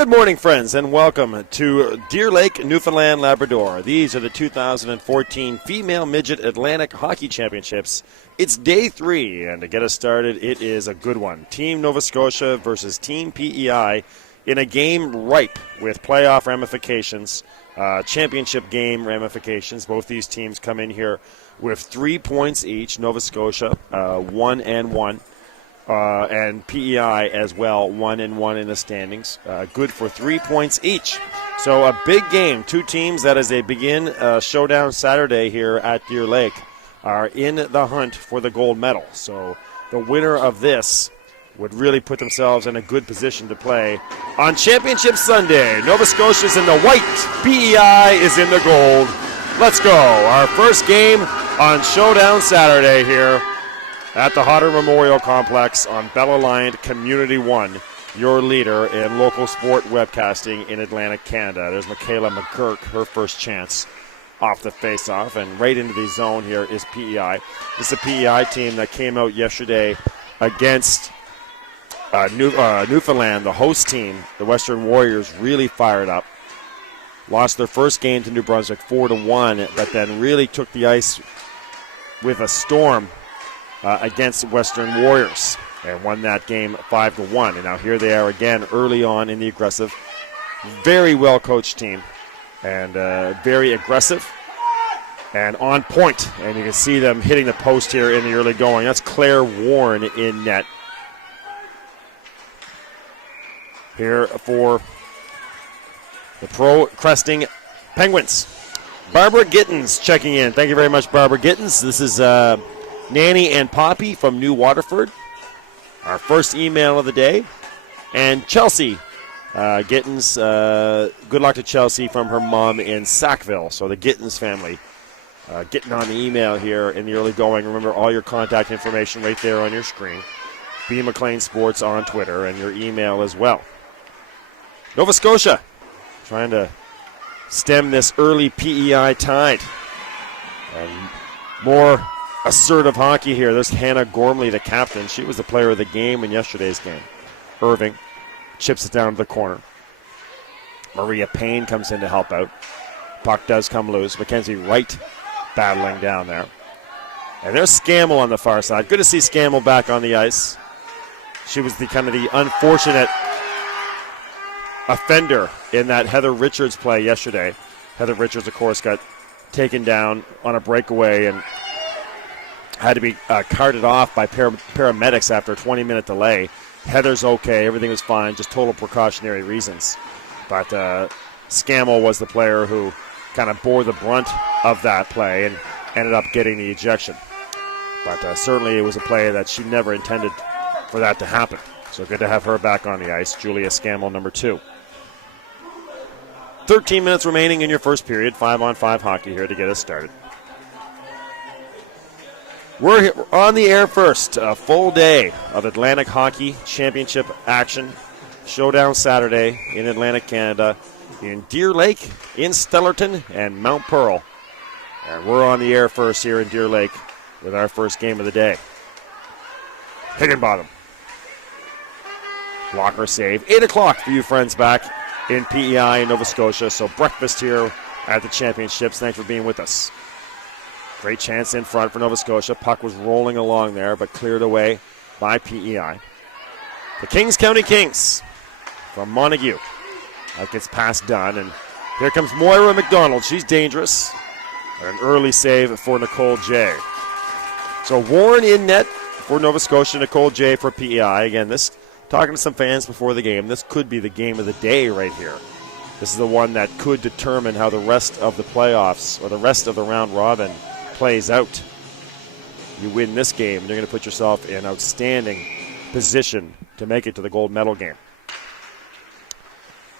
Good morning, friends, and welcome to Deer Lake, Newfoundland, Labrador. These are the 2014 Female Midget Atlantic Hockey Championships. It's day 3, and to get us started, it is a good one. Team Nova Scotia versus Team PEI in a game ripe with playoff ramifications, championship game ramifications. Both these teams come in here with 3 points each. Nova Scotia, 1-1. And PEI as well, 1-1 in the standings. Good for 3 points each. So a big game. Two teams that as they begin showdown Saturday here at Deer Lake are in the hunt for the gold medal. So the winner of this would really put themselves in a good position to play on Championship Sunday. Nova Scotia's in the white, PEI is in the gold. Let's go. Our first game on showdown Saturday here at the Hodder Memorial Complex on Bell Alliant Community 1, your leader in local sport webcasting in Atlantic Canada. There's Michaela McGurk, her first chance off the face-off, and right into the zone here is PEI. This is a PEI team that came out yesterday against Newfoundland, the host team. The Western Warriors really fired up. Lost their first game to New Brunswick 4-1, but then really took the ice with a storm against Western Warriors and won that game 5-1. And now here they are again early on in the aggressive, very well coached team, and very aggressive and on point. And you can see them hitting the post here in the early going. That's Claire Warren in net here for the Pro Cresting Penguins. Barbara Gittins checking in. Thank you very much, Barbara Gittins. This is Nanny and Poppy from New Waterford, our first email of the day. And Chelsea Gittins, good luck to Chelsea from her mom in Sackville. So the Gittins family getting on the email here in the early going. Remember all your contact information right there on your screen. B. McLean Sports on Twitter, and your email as well. Nova Scotia trying to stem this early PEI tide. And more assertive hockey here. There's Hannah Gormley, the captain. She was the player of the game in yesterday's game. Irving chips it down to the corner. Maria Payne comes in to help out. Puck does come loose. Mackenzie Wright battling down there. And there's Scammell on the far side. Good to see Scammell back on the ice. She was the kind of the unfortunate offender in that Heather Richards play yesterday. Heather Richards, of course, got taken down on a breakaway and had to be carted off by paramedics after a 20-minute delay. Heather's okay. Everything was fine. Just total precautionary reasons. But Scammell was the player who kind of bore the brunt of that play and ended up getting the ejection. But certainly it was a play that she never intended for that to happen. So good to have her back on the ice. Julia Scammell, number 2. 13 minutes remaining in your first period. 5-on-5 hockey here to get us started. We're on the air first. A full day of Atlantic Hockey Championship action. Showdown Saturday in Atlantic Canada, in Deer Lake, in Stellarton, and Mount Pearl. And we're on the air first here in Deer Lake with our first game of the day. Higginbottom. Blocker save. 8 o'clock for you friends back in PEI in Nova Scotia. So breakfast here at the championships. Thanks for being with us. Great chance in front for Nova Scotia. Puck was rolling along there, but cleared away by PEI. The Kings County Kings from Montague. That gets past done, and here comes Moira McDonald. She's dangerous. An early save for Nicole J. So Warren in net for Nova Scotia, Nicole J for PEI. Again, this, talking to some fans before the game, this could be the game of the day right here. This is the one that could determine how the rest of the playoffs or the rest of the round robin plays out. You win this game, you're going to put yourself in outstanding position to make it to the gold medal game.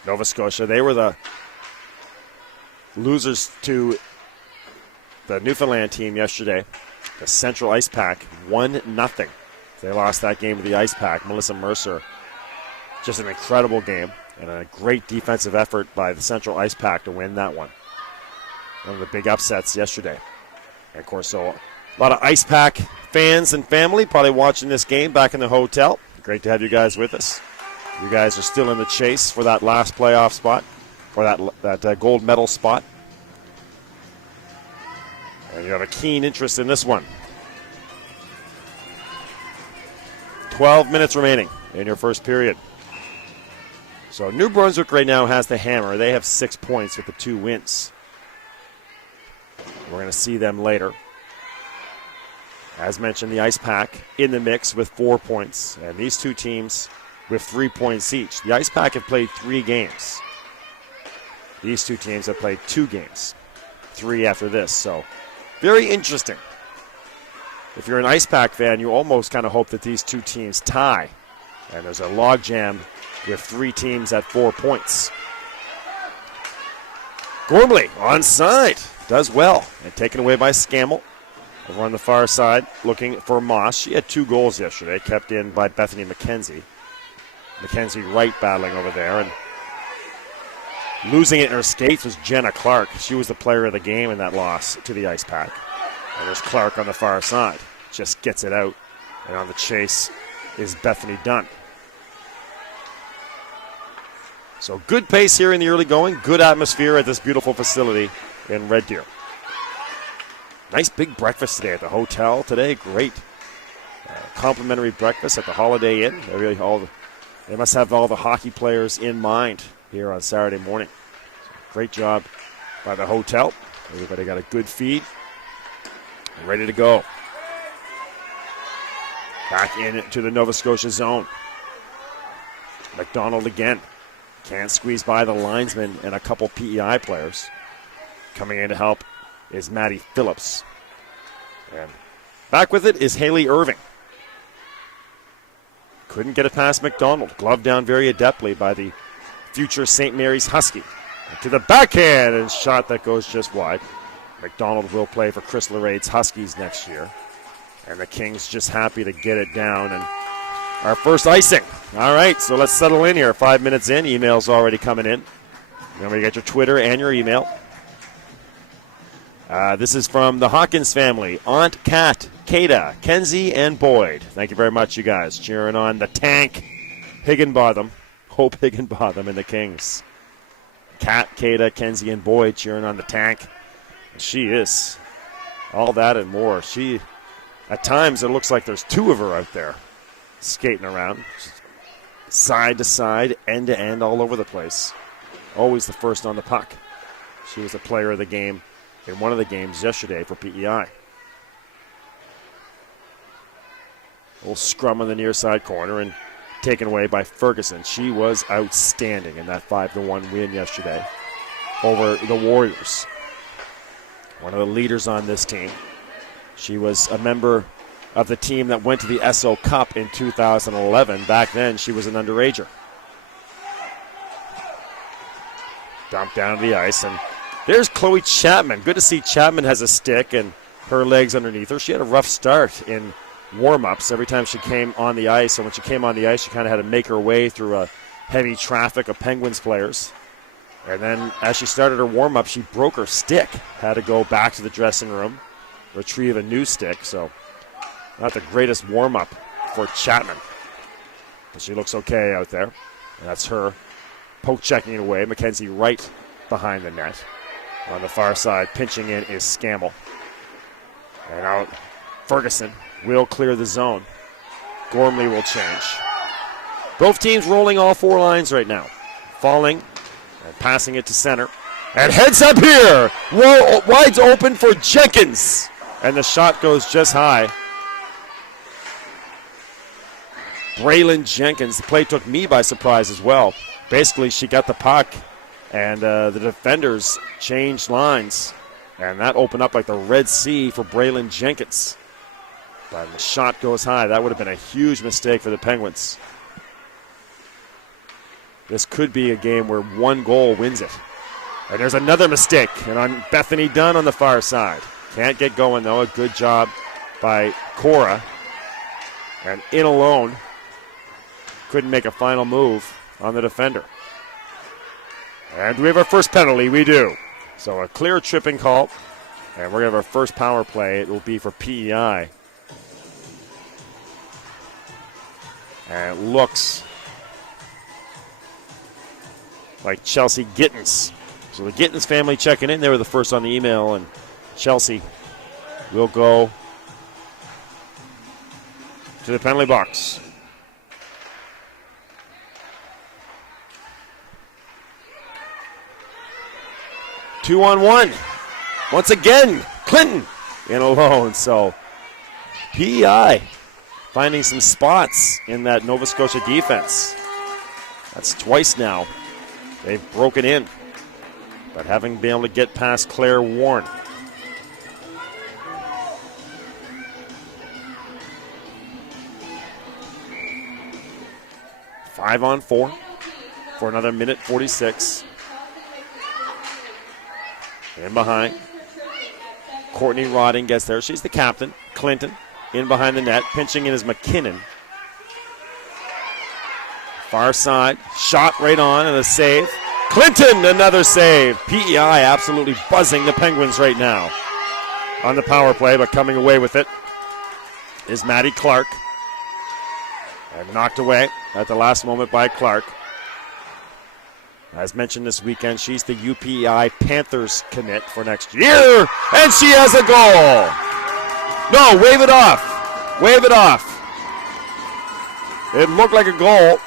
Nova Scotia, they were the losers to the Newfoundland team yesterday. The Central Ice Pack, 1-0. They lost that game to the Ice Pack. Melissa Mercer, just an incredible game and a great defensive effort by the Central Ice Pack to win that one. One of the big upsets yesterday. And of course, so a lot of Ice Pack fans and family probably watching this game back in the hotel. Great to have you guys with us. You guys are still in the chase for that last playoff spot, or that gold medal spot. And you have a keen interest in this one. 12 minutes remaining in your first period. So New Brunswick right now has the hammer. They have 6 points with the 2 wins. We're going to see them later. As mentioned, the Ice Pack in the mix with 4 points. And these two teams with 3 points each. The Ice Pack have played 3 games. These two teams have played 2 games. 3 after this. So very interesting. If you're an Ice Pack fan, you almost kind of hope that these two teams tie. And there's a logjam with 3 teams at 4 points. Gormley onside. Does well. And taken away by Scammell. Over on the far side, looking for Moss. She had 2 goals yesterday, kept in by Bethany McKenzie. McKenzie Wright battling over there. And losing it in her skates was Jenna Clark. She was the player of the game in that loss to the Ice Pack. And there's Clark on the far side. Just gets it out. And on the chase is Bethany Dunn. So good pace here in the early going. Good atmosphere at this beautiful facility in Red Deer. Nice big breakfast today at the hotel today. Great complimentary breakfast at the Holiday Inn. They must have all the hockey players in mind here on Saturday morning. So great job by the hotel. Everybody got a good feed. Ready to go. Back into the Nova Scotia zone. McDonald again. Can't squeeze by the linesman and a couple PEI players. Coming in to help is Maddie Phillips. And back with it is Haley Irving. Couldn't get it past McDonald. Gloved down very adeptly by the future St. Mary's Husky. And to the backhand and shot that goes just wide. McDonald will play for Chris Lorraine's Huskies next year. And the Kings just happy to get it down. And our first icing. All right, so let's settle in here. 5 minutes in. Emails already coming in. Remember, you get your Twitter and your email. This is from the Hawkins family. Aunt Kat, Kada, Kenzie, and Boyd. Thank you very much, you guys. Cheering on the tank, Higginbotham. Hope Higginbotham and the Kings. Kat, Kada, Kenzie, and Boyd cheering on the tank. She is all that and more. At times, it looks like there's 2 of her out there skating around. Side to side, end to end, all over the place. Always the first on the puck. She was the player of the game in one of the games yesterday for PEI. Little scrum on the near side corner and taken away by Ferguson. She was outstanding in that 5-1 win yesterday over the Warriors. One of the leaders on this team. She was a member of the team that went to the SO Cup in 2011. Back then, she was an underager. Dumped down to the ice, and there's Chloe Chapman. Good to see Chapman has a stick and her legs underneath her. She had a rough start in warm-ups every time she came on the ice. And when she came on the ice, she kind of had to make her way through a heavy traffic of Penguins players. And then as she started her warm-up, she broke her stick. Had to go back to the dressing room, retrieve a new stick. So not the greatest warm-up for Chapman. But she looks okay out there. And that's her poke checking it away. Mackenzie right behind the net. On the far side, pinching in is Scammell. And out, Ferguson will clear the zone. Gormley will change. Both teams rolling all 4 lines right now. Falling and passing it to center. And heads up here. Wide's open for Jenkins. And the shot goes just high. Braylon Jenkins. The play took me by surprise as well. Basically, she got the puck, and the defenders changed lines. And that opened up like the Red Sea for Braylon Jenkins. But the shot goes high. That would have been a huge mistake for the Penguins. This could be a game where 1 goal wins it. And there's another mistake. And on Bethany Dunn on the far side. Can't get going, though. A good job by Cora. And in alone. Couldn't make a final move on the defender. And we have our first penalty. We do. So a clear tripping call. And we're going to have our first power play. It will be for PEI. And it looks like Chelsea Gittins. So the Gittins family checking in. They were the first on the email, and Chelsea will go to the penalty box. Two on one. Once again, Clinton in alone. So PEI finding some spots in that Nova Scotia defense. That's twice now they've broken in, but having been able to get past Claire Warren. Five on four for another minute 46. In behind. Courtney Rodding gets there. She's the captain. Clinton in behind the net. Pinching in is McKinnon. Far side. Shot right on and a save. Clinton, another save. PEI absolutely buzzing the Penguins right now on the power play, but coming away with it is Maddie Clark. And knocked away at the last moment by Clark. As mentioned this weekend, she's the UPEI Panthers commit for next year. And she has a goal. No, wave it off. Wave it off. It looked like a goal.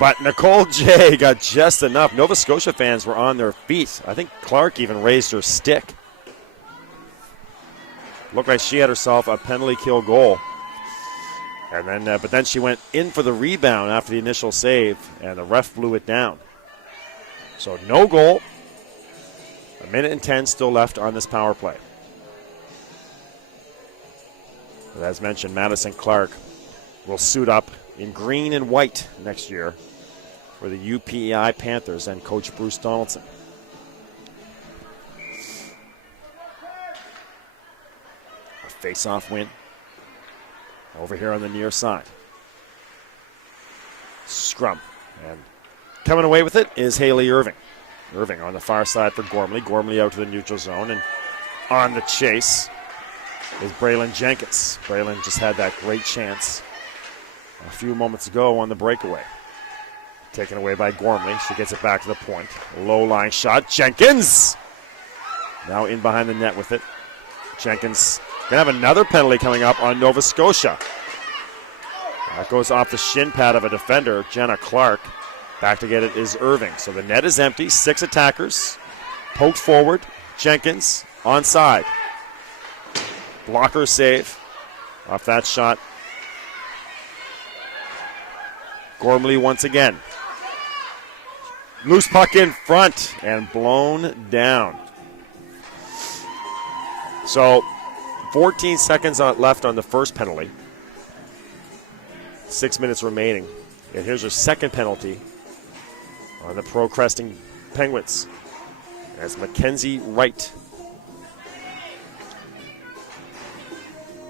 But Nicole J got just enough. Nova Scotia fans were on their feet. I think Clark even raised her stick. Looked like she had herself a penalty kill goal. And then, but then she went in for the rebound after the initial save, and the ref blew it down. So no goal. A minute and 10 still left on this power play. But as mentioned, Madison Clark will suit up in green and white next year for the UPEI Panthers and Coach Bruce Donaldson. A face-off win. Over here on the near side. Scrum. And coming away with it is Haley Irving. Irving on the far side for Gormley. Gormley out to the neutral zone. And on the chase is Braylon Jenkins. Braylon just had that great chance a few moments ago on the breakaway. Taken away by Gormley. She gets it back to the point. Low line shot. Jenkins! Now in behind the net with it. Jenkins going to have another penalty coming up on Nova Scotia. That goes off the shin pad of a defender, Jenna Clark. Back to get it is Irving. So the net is empty. 6 attackers. Poked forward. Jenkins onside. Blocker save off that shot. Gormley once again. Loose puck in front and blown down. So 14 seconds left on the first penalty. 6 minutes remaining. And here's her second penalty on the Pro Cresting Penguins. That's Mackenzie Wright.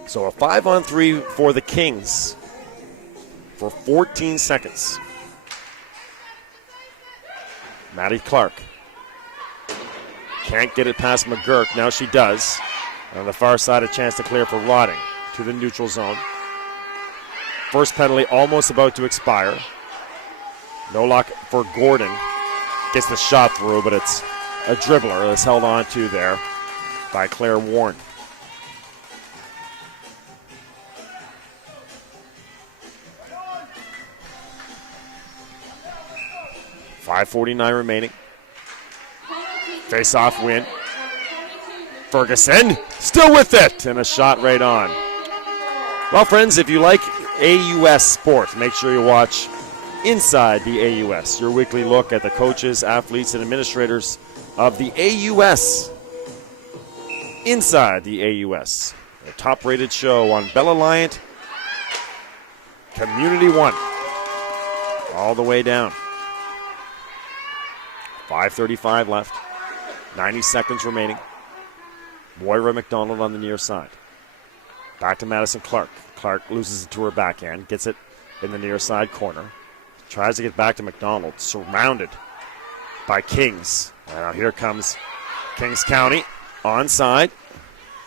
So a 5-on-3 for the Kings for 14 seconds. Maddie Clark. Can't get it past McGurk. Now she does. On the far side, a chance to clear for Rodding to the neutral zone. First penalty almost about to expire. No luck for Gordon. Gets the shot through, but it's a dribbler that's held on to there by Claire Warren. .5:49 remaining. Face-off win. Ferguson still with it, and a shot right on. Well, friends, if you like AUS sports, make sure you watch Inside the AUS, your weekly look at the coaches, athletes, and administrators of the AUS. Inside the AUS, a top-rated show on Bell Alliant, Community One, all the way down. 5:35 left, 90 seconds remaining. Moira McDonald on the near side. Back to Madison Clark. Clark loses it to her backhand, gets it in the near side corner. Tries to get back to McDonald, surrounded by Kings. Now here comes Kings County, onside.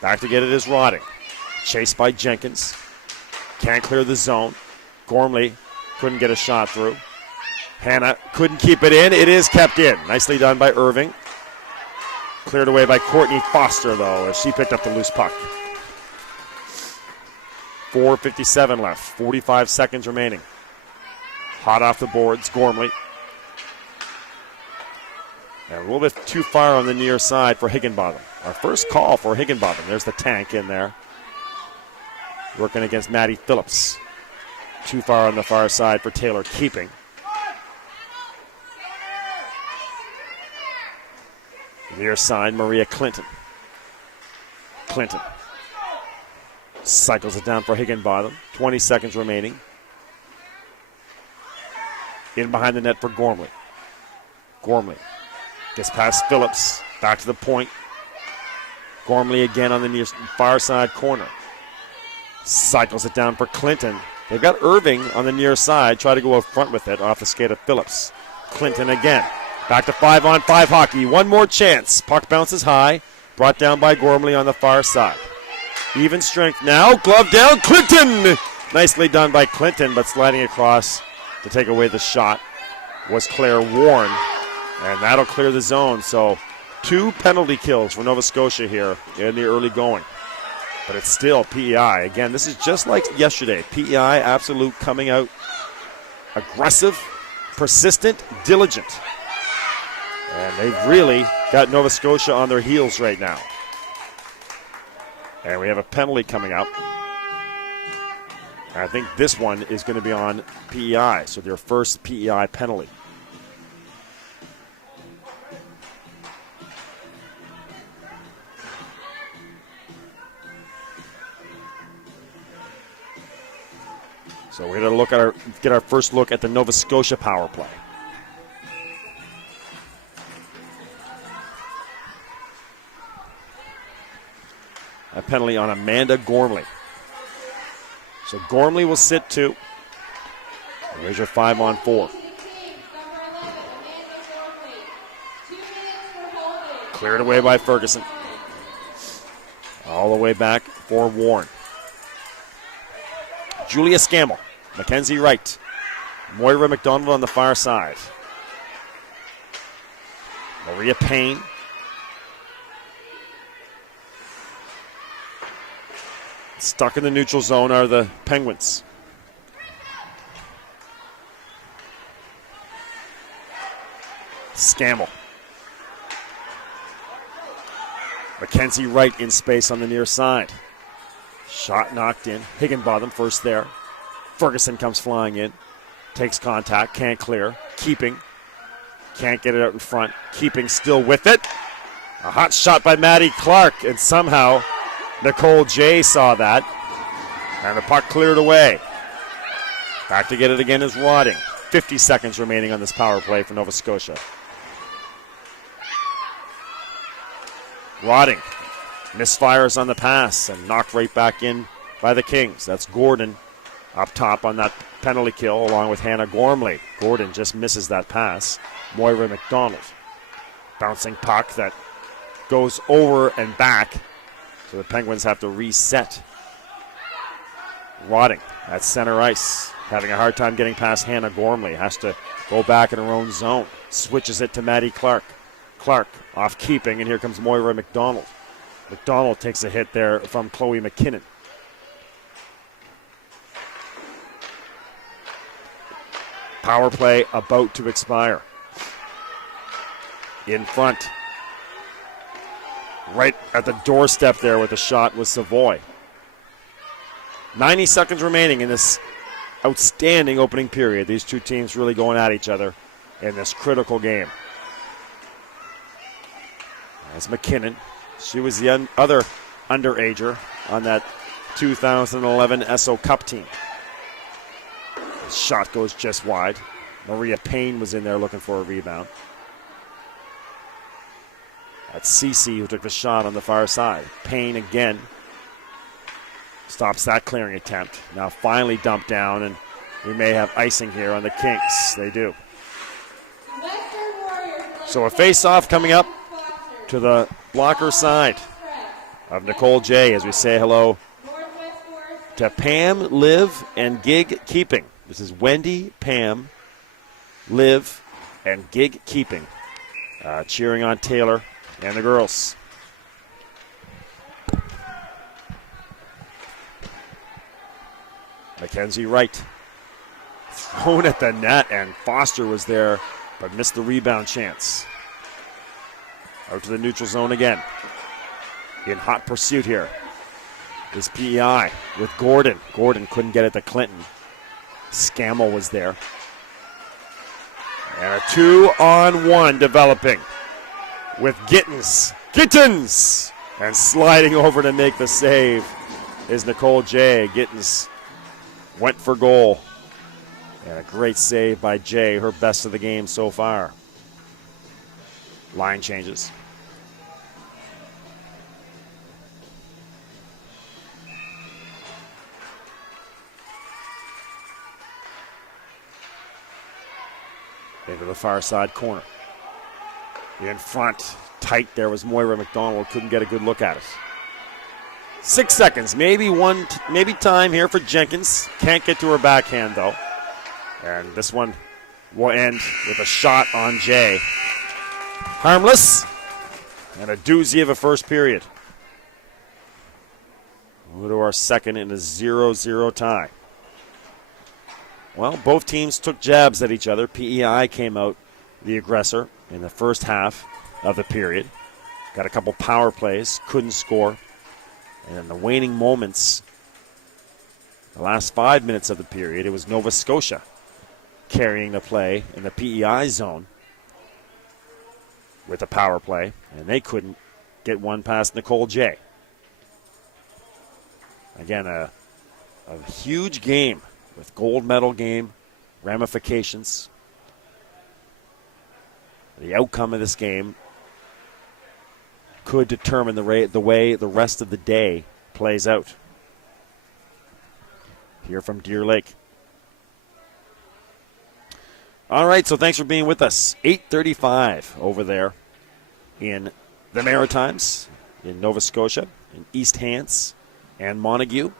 Back to get it is Rodding. Chased by Jenkins. Can't clear the zone. Gormley Couldn't get a shot through. Hannah couldn't keep it in. It is kept in. Nicely done by Irving. Cleared away by Courtney Foster, though, as she picked up the loose puck. 4:57 left. 45 seconds remaining. Hot off the boards, Gormley. And a little bit too far on the near side for Higginbotham. Our first call for Higginbotham. There's the tank in there. Working against Maddie Phillips. Too far on the far side for Taylor Keeping. Near side, Maria Clinton. Clinton cycles it down for Higginbotham. 20 seconds remaining. In behind the net for Gormley. Gormley gets past Phillips. Back to the point. Gormley again on the near far side corner. Cycles it down for Clinton. They've got Irving on the near side. Try to go up front with it off the skate of Phillips. Clinton again. Back to 5-on-5 hockey. One more chance. Puck bounces high. Brought down by Gormley on the far side. Even strength now. Glove down. Clinton! Nicely done by Clinton, but sliding across to take away the shot was Claire Warren. And that'll clear the zone. So 2 penalty kills for Nova Scotia here in the early going. But it's still PEI. Again, this is just like yesterday. PEI absolute coming out aggressive, persistent, diligent. And they've really got Nova Scotia on their heels right now. And we have a penalty coming up. And I think this one is going to be on PEI, so their first PEI penalty. So we're going to get our first look at the Nova Scotia power play. A penalty on Amanda Gormley. So Gormley will sit 2. And here's your 5-on-4. Cleared away by Ferguson. All the way back for Warren. Julia Scammell. Mackenzie Wright. Moira McDonald on the far side. Maria Payne. Stuck in the neutral zone are the Penguins. Scammell. Mackenzie Wright in space on the near side. Shot knocked in. Higginbotham first there. Ferguson comes flying in. Takes contact. Can't clear. Keeping. Can't get it out in front. Keeping still with it. A hot shot by Maddie Clark. And somehow Nicole J saw that. And the puck cleared away. Back to get it again is Rodding. 50 seconds remaining on this power play for Nova Scotia. Rodding misfires on the pass and knocked right back in by the Kings. That's Gordon up top on that penalty kill along with Hannah Gormley. Gordon just misses that pass. Moira McDonald. Bouncing puck that goes over and back. So the Penguins have to reset. Rodding at center ice. Having a hard time getting past Hannah Gormley. Has to go back in her own zone. Switches it to Maddie Clark. Clark off keeping, and here comes Moira McDonald. McDonald takes a hit there from Chloe McKinnon. Power play about to expire. In front. Right at the doorstep there with the shot was Savoy. 90 seconds remaining in this outstanding opening period. These two teams really going at each other in this critical game. That's McKinnon. She was the other underager on that 2011 SO Cup team. The shot goes just wide. Maria Payne was in there looking for a rebound. That's Cece who took the shot on the far side. Payne again stops that clearing attempt. Now finally dumped down, and we may have icing here on the Kings. They do. So a face-off coming up to the blocker side of Nicole J as we say hello to Pam, Liv, and Gig Keeping. This is Wendy, Pam, Liv, and Gig Keeping cheering on Taylor and the girls. Mackenzie Wright thrown at the net, and Foster was there but missed the rebound chance. Out to the neutral zone again. In hot pursuit here is PEI with Gordon. Gordon couldn't get it to Clinton. Scammell was there. And a 2-on-1 developing with Gittens. Gittens! And sliding over to make the save is Nicole Jay. Gittens went for goal. And a great save by Jay, her best of the game so far. Line changes. Into the far side corner. In front, tight there was Moira McDonald. Couldn't get a good look at it. 6 seconds, maybe time here for Jenkins. Can't get to her backhand though. And this one will end with a shot on Jay. Harmless. And a doozy of a first period. We'll go to our second in a 0-0 tie. Well, both teams took jabs at each other. PEI came out the aggressor in the first half of the period. Got a couple power plays, couldn't score. And in the waning moments, the last 5 minutes of the period, it was Nova Scotia carrying the play in the PEI zone with a power play, and they couldn't get one past Nicole Jay. Again, a huge game with gold medal game ramifications. The outcome of this game could determine the way the rest of the day plays out. Here from Deer Lake. All right, so thanks for being with us. 8:35 over there in the Maritimes, in Nova Scotia, in East Hants and Montague.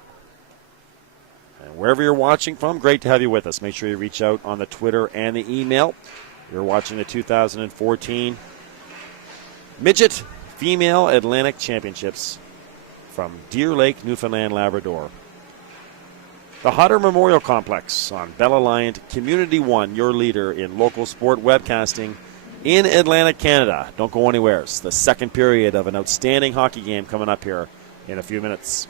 And wherever you're watching from, great to have you with us. Make sure you reach out on the Twitter and the email. You're watching the 2014 Midget Female Atlantic Championships from Deer Lake, Newfoundland, Labrador. The Hodder Memorial Complex on Bell Alliant Community One, your leader in local sport webcasting in Atlantic Canada. Don't go anywhere. It's the second period of an outstanding hockey game coming up here in a few minutes.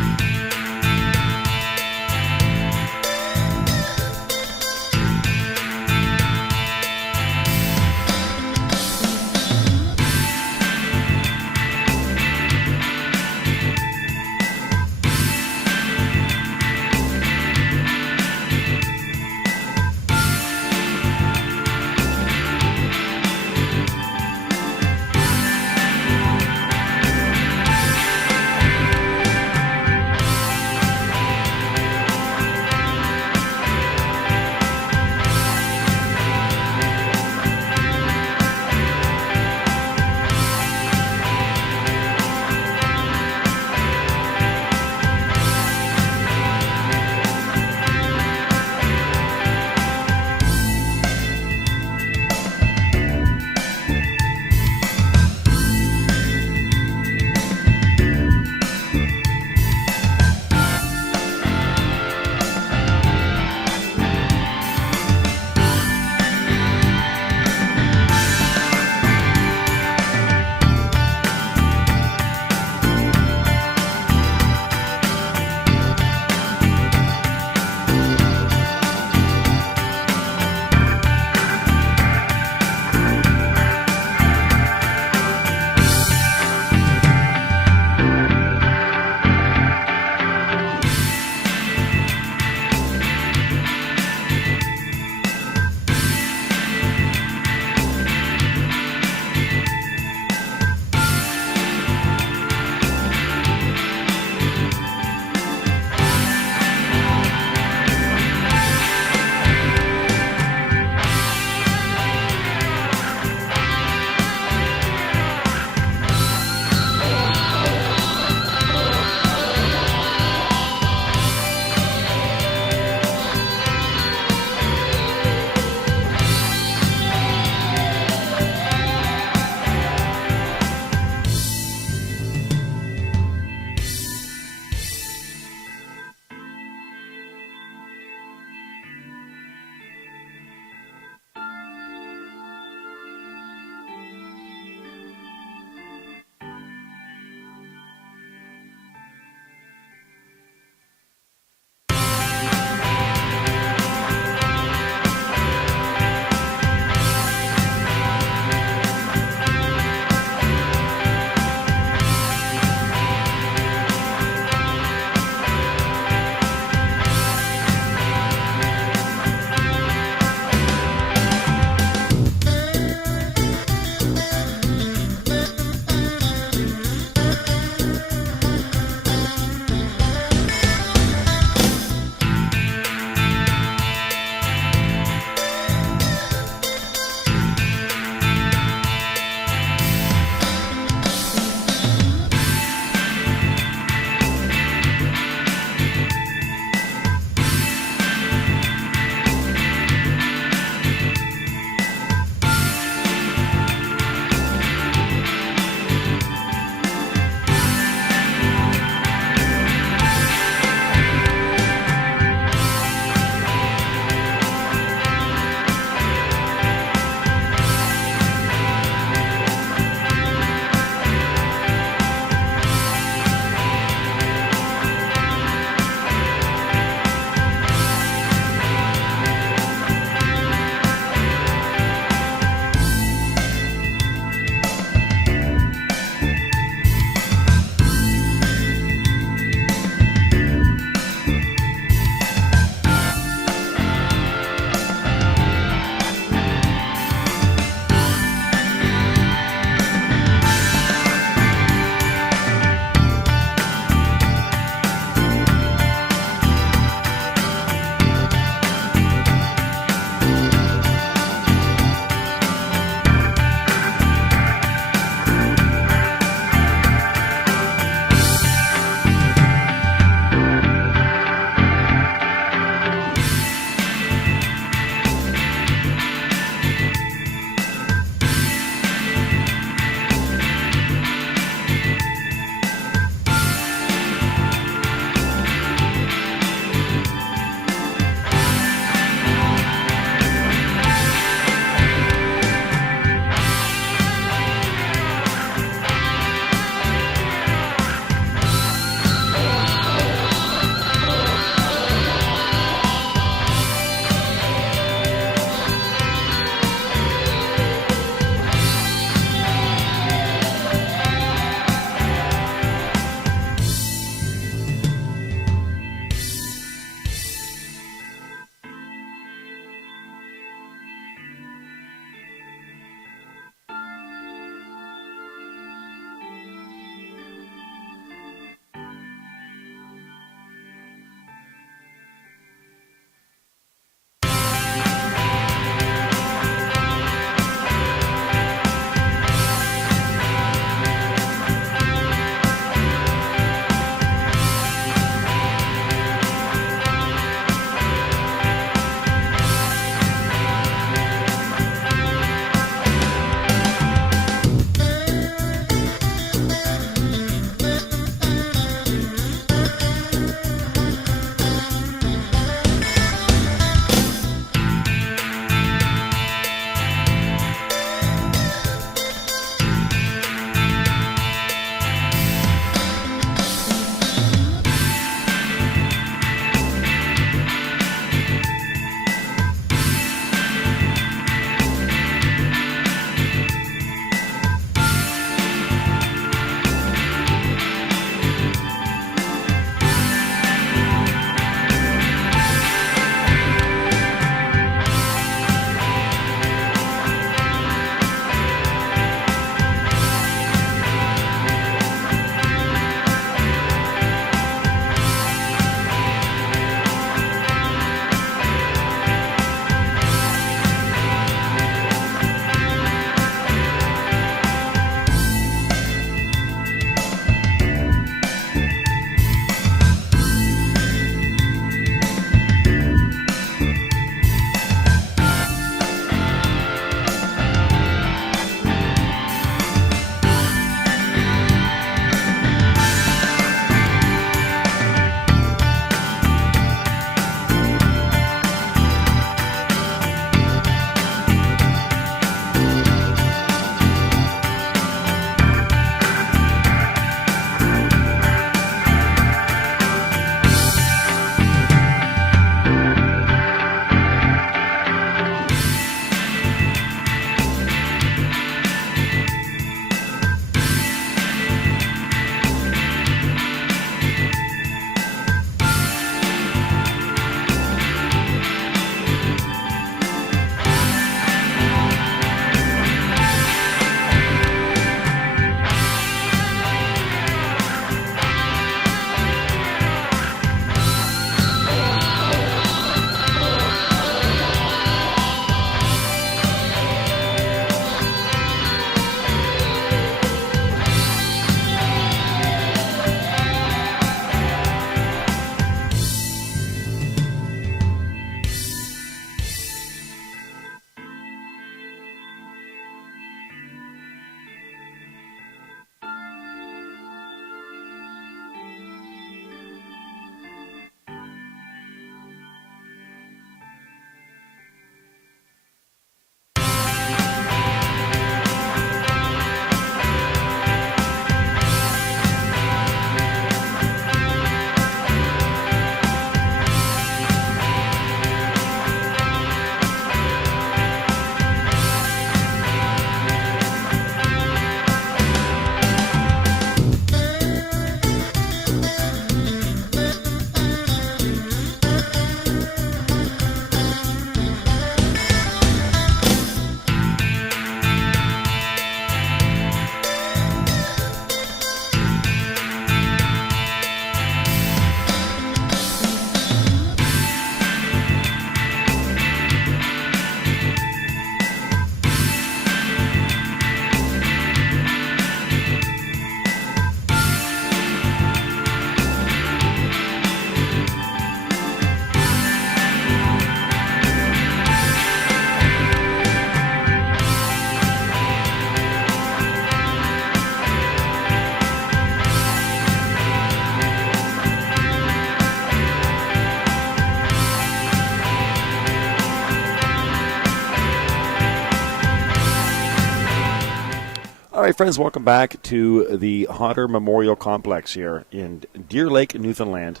right, friends, welcome back to the Hodder Memorial Complex here in Deer Lake, Newfoundland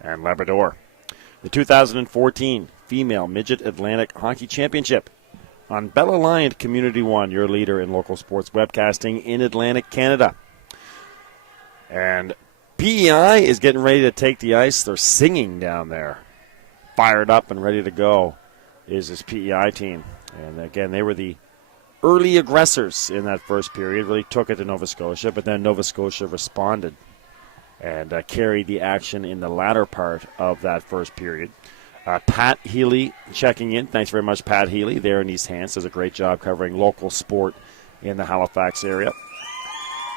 and Labrador. The 2014 Female Midget Atlantic Hockey Championship on Bell Alliant Community One, your leader in local sports webcasting in Atlantic Canada. And PEI is getting ready to take the ice. They're singing down there. Fired up and ready to go is this PEI team. And again, they were the early aggressors in that first period, really took it to Nova Scotia, but then Nova Scotia responded and carried the action in the latter part of that first period. Pat Healy checking in. Thanks very much, Pat Healy, there in East Hants. Does a great job covering local sport in the Halifax area.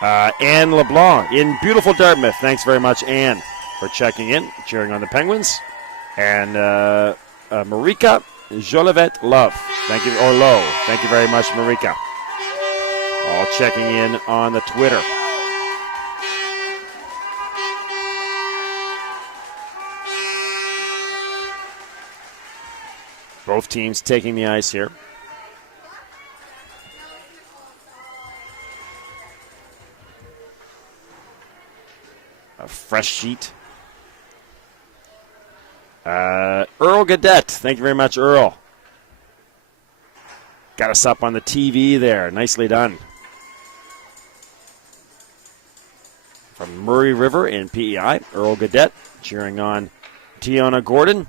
Anne LeBlanc in beautiful Dartmouth. Thanks very much, Anne, for checking in, cheering on the Penguins. And Marika Jolivet Love. Thank you, or Low. Thank you very much, Marika. All checking in on the Twitter. Both teams taking the ice here. A fresh sheet. Earl Gadet, thank you very much, Earl. Got us up on the TV there. Nicely done. From Murray River in PEI, Earl Gadet cheering on Tiana Gordon.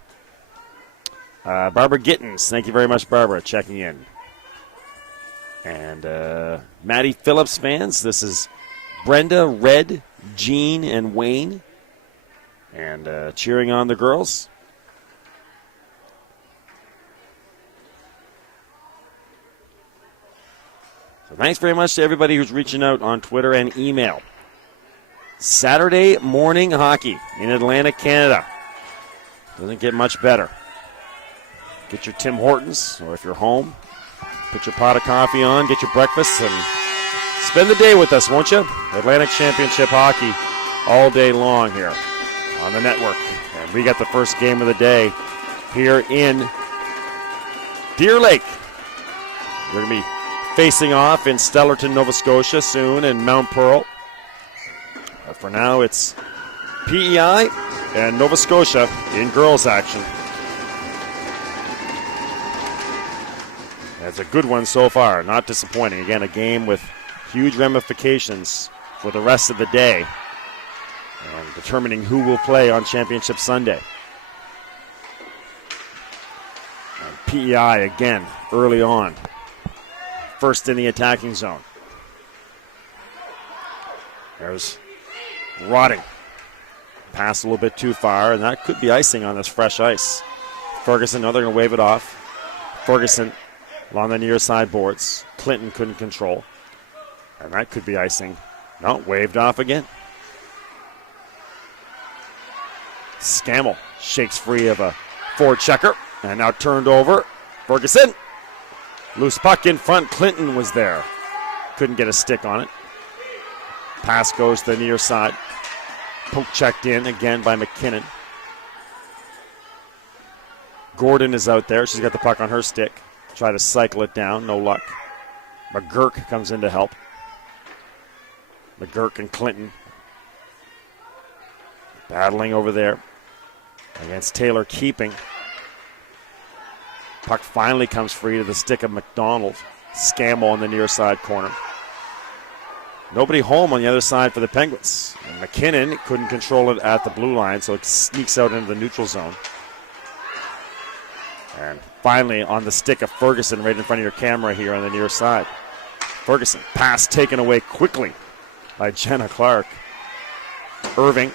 Barbara Gittins, thank you very much, Barbara, checking in. And Maddie Phillips fans, this is Brenda, Red, Jean, and Wayne. And cheering on the girls. So thanks very much to everybody who's reaching out on Twitter and email. Saturday morning hockey in Atlantic Canada. Doesn't get much better. Get your Tim Hortons, or if you're home, put your pot of coffee on, get your breakfast, and spend the day with us, won't you? Atlantic Championship hockey all day long here on the network. And we got the first game of the day here in Deer Lake. We're going to be facing off in Stellarton, Nova Scotia soon, and Mount Pearl. But for now, it's PEI and Nova Scotia in girls action. It's a good one so far, not disappointing. Again, a game with huge ramifications for the rest of the day and determining who will play on Championship Sunday. And PEI again early on. First in the attacking zone. There's Rotting. Passed a little bit too far, and that could be icing on this fresh ice. Ferguson, no, they're going to wave it off. Ferguson along the near side boards. Clinton couldn't control. And that could be icing. No, waved off again. Scammell shakes free of a forechecker, and now turned over. Ferguson. Loose puck in front. Clinton was there. Couldn't get a stick on it. Pass goes to the near side. Poke checked in again by McKinnon. Gordon is out there. She's got the puck on her stick. Try to cycle it down. No luck. McGurk comes in to help. McGurk and Clinton battling over there against Taylor keeping. Puck finally comes free to the stick of McDonald. Scammell on the near side corner. Nobody home on the other side for the Penguins. And McKinnon couldn't control it at the blue line, so it sneaks out into the neutral zone. And finally on the stick of Ferguson right in front of your camera here on the near side. Ferguson, pass taken away quickly by Jenna Clark. Irving.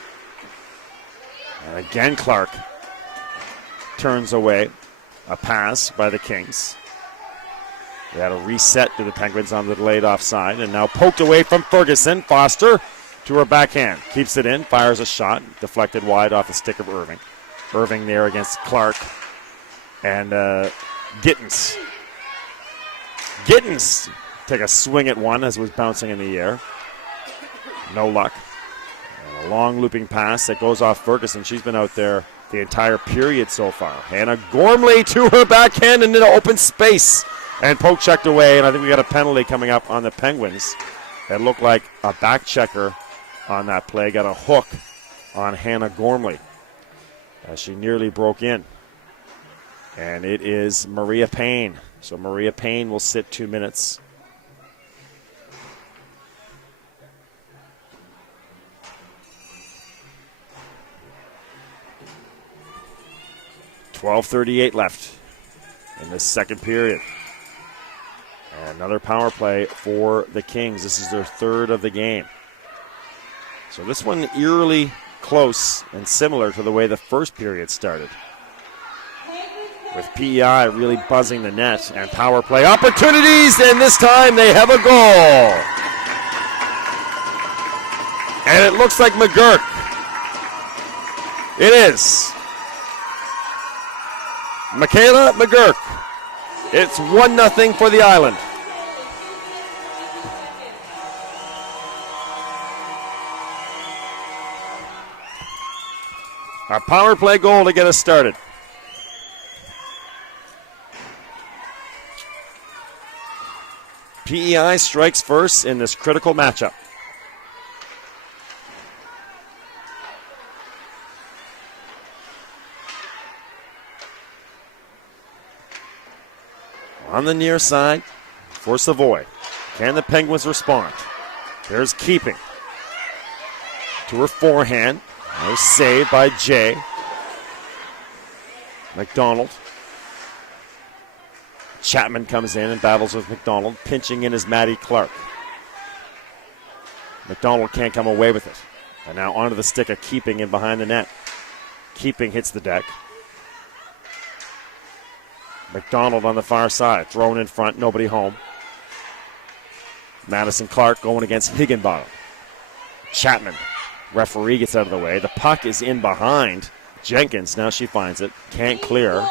And again Clark turns away. A pass by the Kings. They had a reset to the Penguins on the delayed offside, and now poked away from Ferguson. Foster to her backhand. Keeps it in, fires a shot, deflected wide off the stick of Irving. Irving there against Clark. And Gittins. Gittins take a swing at one as it was bouncing in the air. No luck. And a long looping pass that goes off Ferguson. She's been out there the entire period so far. Hannah Gormley to her backhand and into open space. And poke checked away, and I think we got a penalty coming up on the Penguins. It looked like a back checker on that play. Got a hook on Hannah Gormley as she nearly broke in. And it is Maria Payne. So Maria Payne will sit 2 minutes. .12:38 left in this second period. And another power play for the Kings. This is their third of the game. So this one eerily close and similar to the way the first period started, with PEI really buzzing the net and power play opportunities, and this time they have a goal. And it looks like McGurk. It is Michaela McGurk. It's 1-0 for the Island. A power play goal to get us started. PEI strikes first in this critical matchup. On the near side for Savoy. Can the Penguins respond? There's Keeping. To her forehand. Nice save by Jay. McDonald. Chapman comes in and battles with McDonald. Pinching in is Maddie Clark. McDonald can't come away with it. And now onto the stick of Keeping in behind the net. Keeping hits the deck. McDonald on the far side. Thrown in front, nobody home. Madison Clark going against Higginbottom. Chapman. Referee gets out of the way. The puck is in behind Jenkins. Now she finds it. Can't clear.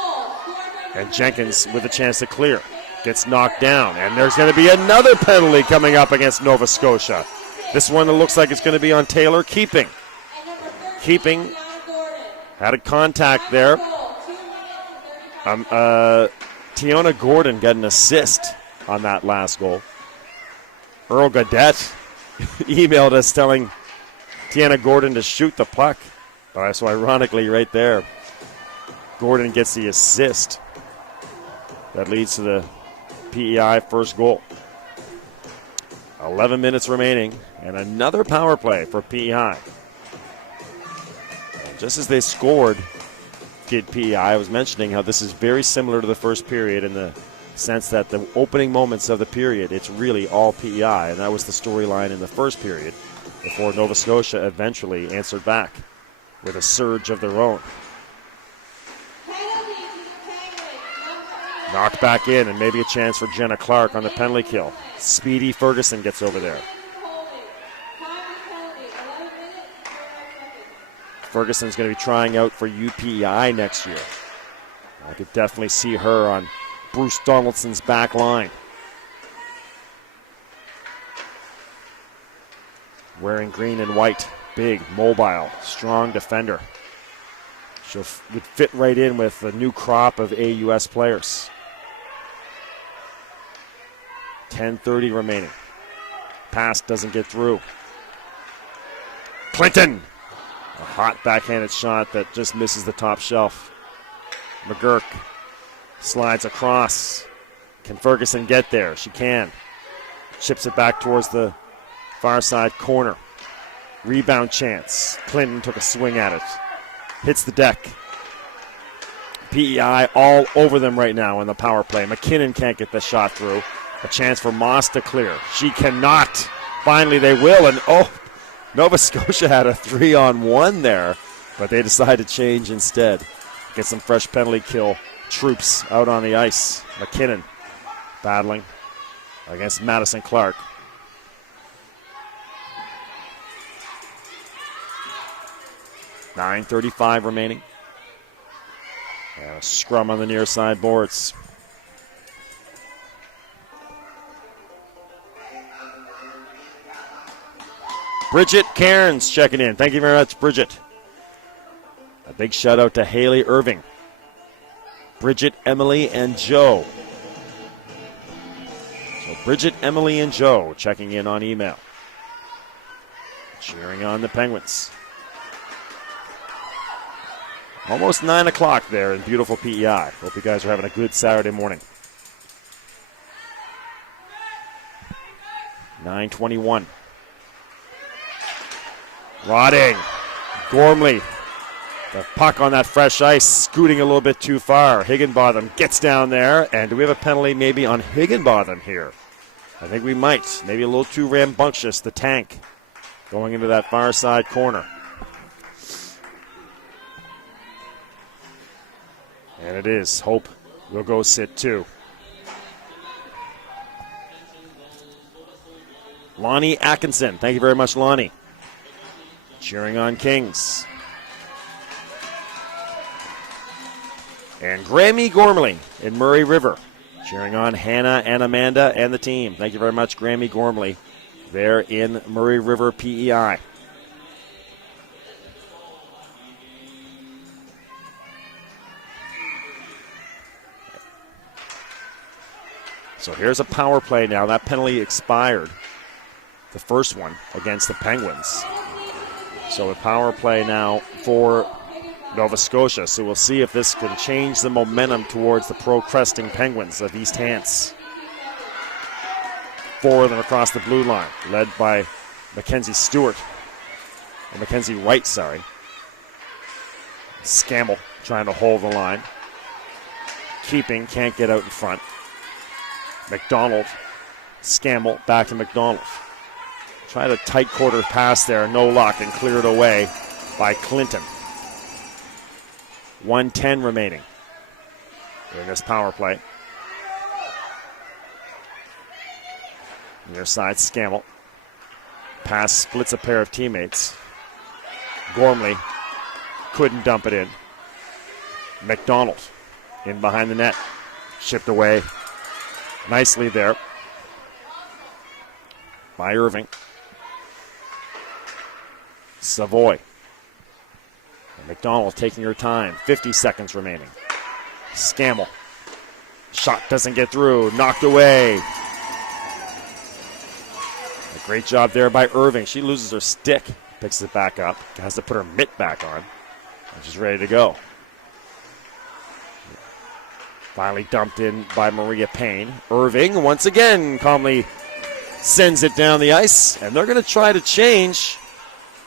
And Jenkins with a chance to clear. Gets knocked down. And there's going to be another penalty coming up against Nova Scotia. This one that looks like it's going to be on Taylor. Keeping. Keeping had a contact there. Tiona Gordon got an assist on that last goal. Earl Gaudette emailed us telling Tiana Gordon to shoot the puck. So ironically, right there, Gordon gets the assist. That leads to the PEI first goal. 11 minutes remaining, and another power play for PEI. And just as they scored, did PEI, I was mentioning how this is very similar to the first period in the sense that the opening moments of the period, it's really all PEI, and that was the storyline in the first period, before Nova Scotia eventually answered back with a surge of their own. Knocked back in, and maybe a chance for Jenna Clark on the penalty kill. Speedy Ferguson gets over there. Ferguson's going to be trying out for UPEI next year. I could definitely see her on Bruce Donaldson's back line. Wearing green and white. Big, mobile, strong defender. She would fit right in with the new crop of AUS players. 10:30 remaining. Pass doesn't get through. Clinton! A hot backhanded shot that just misses the top shelf. McGurk slides across. Can Ferguson get there? She can. Chips it back towards the far side corner. Rebound chance. Clinton took a swing at it. Hits the deck. PEI all over them right now in the power play. McKinnon can't get the shot through. A chance for Moss to clear. She cannot. Finally they will, and Nova Scotia had a 3-on-1 there, but they decided to change instead. Get some fresh penalty kill troops out on the ice. McKinnon battling against Madison Clark. .9:35 remaining. And a scrum on the near side boards. Bridget Cairns checking in. Thank you very much, Bridget. A big shout out to Haley Irving. Bridget, Emily, and Joe. So Bridget, Emily, and Joe checking in on email. cheering on the Penguins. Almost 9 o'clock there in beautiful PEI. Hope you guys are having a good Saturday morning. 9:21. Rotting. Gormley. The puck on that fresh ice, scooting a little bit too far. Higginbotham gets down there, and do we have a penalty maybe on Higginbotham here? I think we might. Maybe a little too rambunctious, the tank, going into that far side corner. And it is. Hope will go sit too. Lonnie Atkinson. Thank you very much, Lonnie. Cheering on Kings. And Grammy Gormley in Murray River. Cheering on Hannah and Amanda and the team. Thank you very much, Grammy Gormley, there in Murray River, PEI. So here's a power play now. That penalty expired, the first one against the Penguins. So a power play now for Nova Scotia. So we'll see if this can change the momentum towards the pro-Cresting Penguins of East Hants. 4 of them across the blue line, led by Mackenzie Stewart. Or Mackenzie Wright, sorry. Scammell trying to hold the line. Keeping, can't get out in front. McDonald, Scammell, back to McDonald. Tried a tight quarter pass there, no luck, and cleared away by Clinton. 1:10 remaining in this power play. Near side, Scammell. Pass splits a pair of teammates. Gormley couldn't dump it in. McDonald in behind the net. Chipped away nicely there by Irving. Savoy. And McDonald taking her time. 50 seconds remaining. Scammell. Shot doesn't get through. Knocked away. A great job there by Irving. She loses her stick. Picks it back up. Has to put her mitt back on. And she's ready to go. Finally dumped in by Maria Payne. Irving once again calmly sends it down the ice. And they're going to try to change.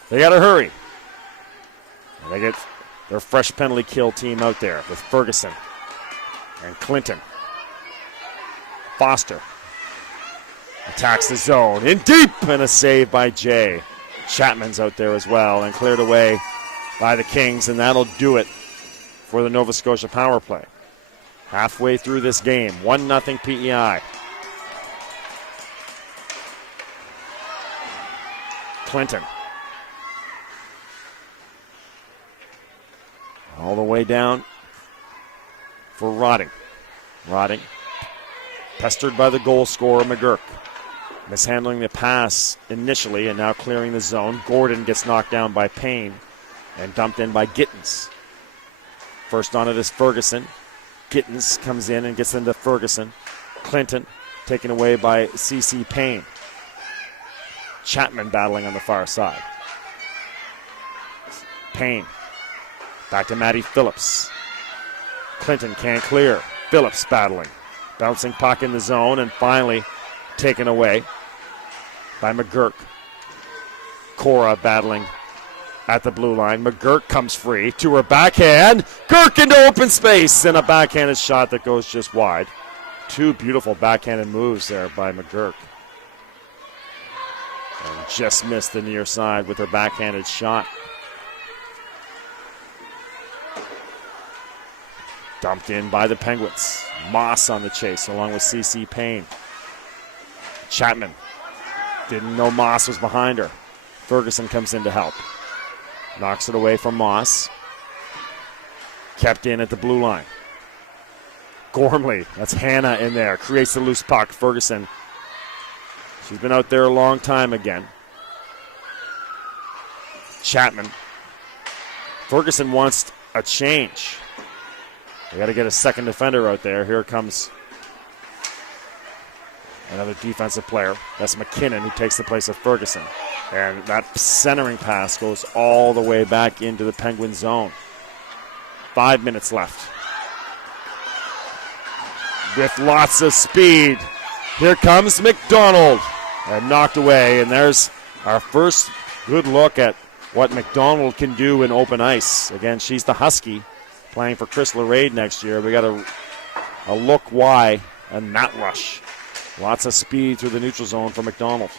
They got to hurry. And they get their fresh penalty kill team out there with Ferguson and Clinton. Foster attacks the zone. In deep, and a save by Jay. Chapman's out there as well and cleared away by the Kings, and that'll do it for the Nova Scotia power play. Halfway through this game, 1-0 PEI. Clinton. All the way down for Rotting. Rotting, pestered by the goal scorer, McGurk. Mishandling the pass initially and now clearing the zone. Gordon gets knocked down by Payne and dumped in by Gittins. First on it is Ferguson. Gittins comes in and gets into Ferguson. Clinton taken away by C.C. Payne. Chapman battling on the far side. Payne. Back to Maddie Phillips. Clinton can't clear. Phillips battling. Bouncing puck in the zone and finally taken away by McGurk. Cora battling at the blue line. McGurk comes free to her backhand. Girk into open space and a backhanded shot that goes just wide. 2 beautiful backhanded moves there by McGurk. And just missed the near side with her backhanded shot. Dumped in by the Penguins. Moss on the chase along with C.C. Payne. Chapman didn't know Moss was behind her. Ferguson comes in to help. Knocks it away from Moss. Kept in at the blue line. Gormley, that's Hannah in there. Creates the loose puck. Ferguson, she's been out there a long time again. Chapman. Ferguson wants a change. They got to get a second defender out there. Here comes another defensive player. That's McKinnon who takes the place of Ferguson. And that centering pass goes all the way back into the Penguin zone. 5 minutes left. With lots of speed, here comes McDonald. And knocked away, and there's our first good look at what McDonald can do in open ice. Again, she's the Husky playing for Chris Lorade next year. We got a look why, and that rush. Lots of speed through the neutral zone for McDonald.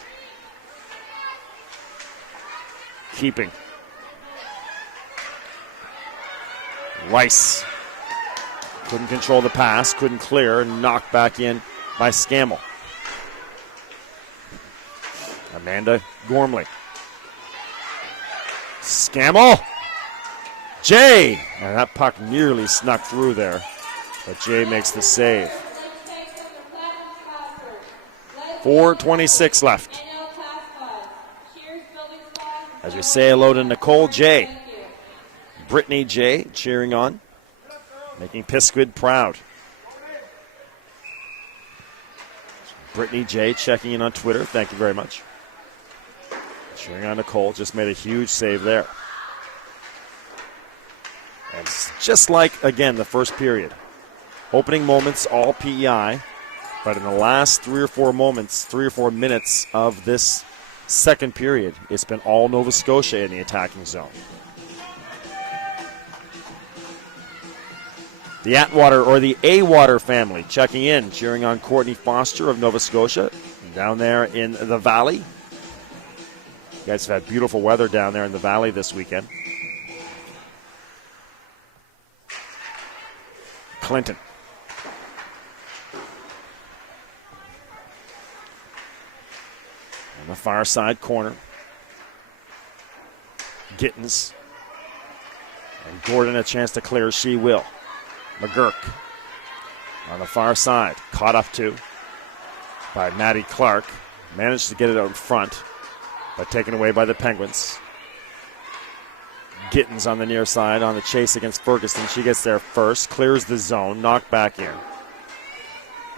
Keeping. Rice couldn't control the pass, couldn't clear, and knocked back in by Scammell. Amanda Gormley. Scammell. Jay. And that puck nearly snuck through there, but Jay makes the save. 4:26 left. As we say hello to Nicole J. Brittany J. cheering on, making Pisquid proud. Brittany J. checking in on Twitter. Thank you very much. Cheering on Nicole. Just made a huge save there. And it's just like, again, the first period. Opening moments, all PEI. But in the last 3 or 4 minutes of this second period, it's been all Nova Scotia in the attacking zone. The Atwater or the A-Water family checking in, cheering on Courtney Foster of Nova Scotia down there in the Valley. You guys have had beautiful weather down there in the Valley this weekend. Clinton. On the far side corner. Gittins. And Gordon a chance to clear. She will. McGurk on the far side. Caught up to by Maddie Clark. Managed to get it out in front, but taken away by the Penguins. Gittins on the near side on the chase against Ferguson. She gets there first. Clears the zone. Knocked back in.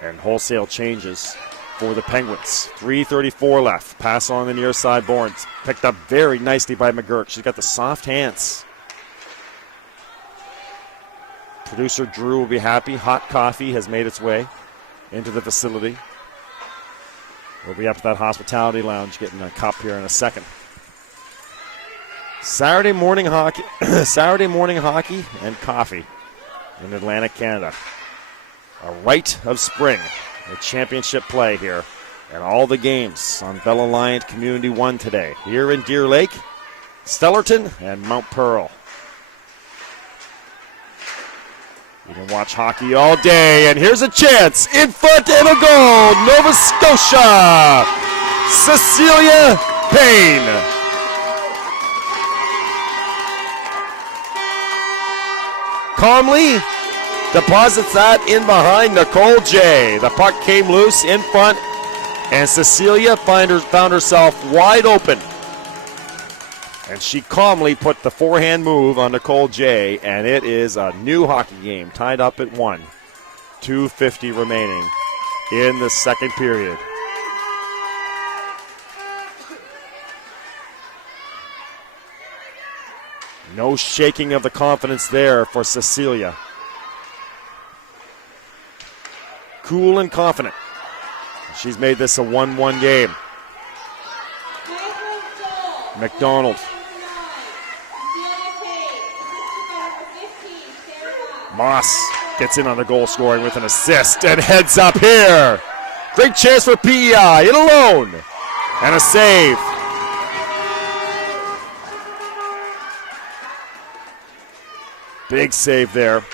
And wholesale changes for the Penguins. 3:34 left. Pass on the near side. Bourne picked up very nicely by McGurk. She's got the soft hands. Producer Drew will be happy. Hot coffee has made its way into the facility. We'll be up to that hospitality lounge getting a cup here in a second. Saturday morning hockey and coffee in Atlantic Canada. A rite of spring. A championship play here. And all the games on Bell Alliant Community 1 today. Here in Deer Lake, Stellarton, and Mount Pearl. You can watch hockey all day, and here's a chance. In front and a goal, Nova Scotia, Cecilia Payne. Calmly deposits that in behind Nicole J. The puck came loose in front, and Cecilia found herself wide open. And she calmly put the forehand move on Nicole J, and it is a new hockey game, tied up at 1. 2:50 remaining in the second period. No shaking of the confidence there for Cecilia. Cool and confident. She's made this a 1-1 game. McDonald. Moss gets in on the goal scoring with an assist and heads up here. Great chance for PEI, in alone. And a save. Big save there.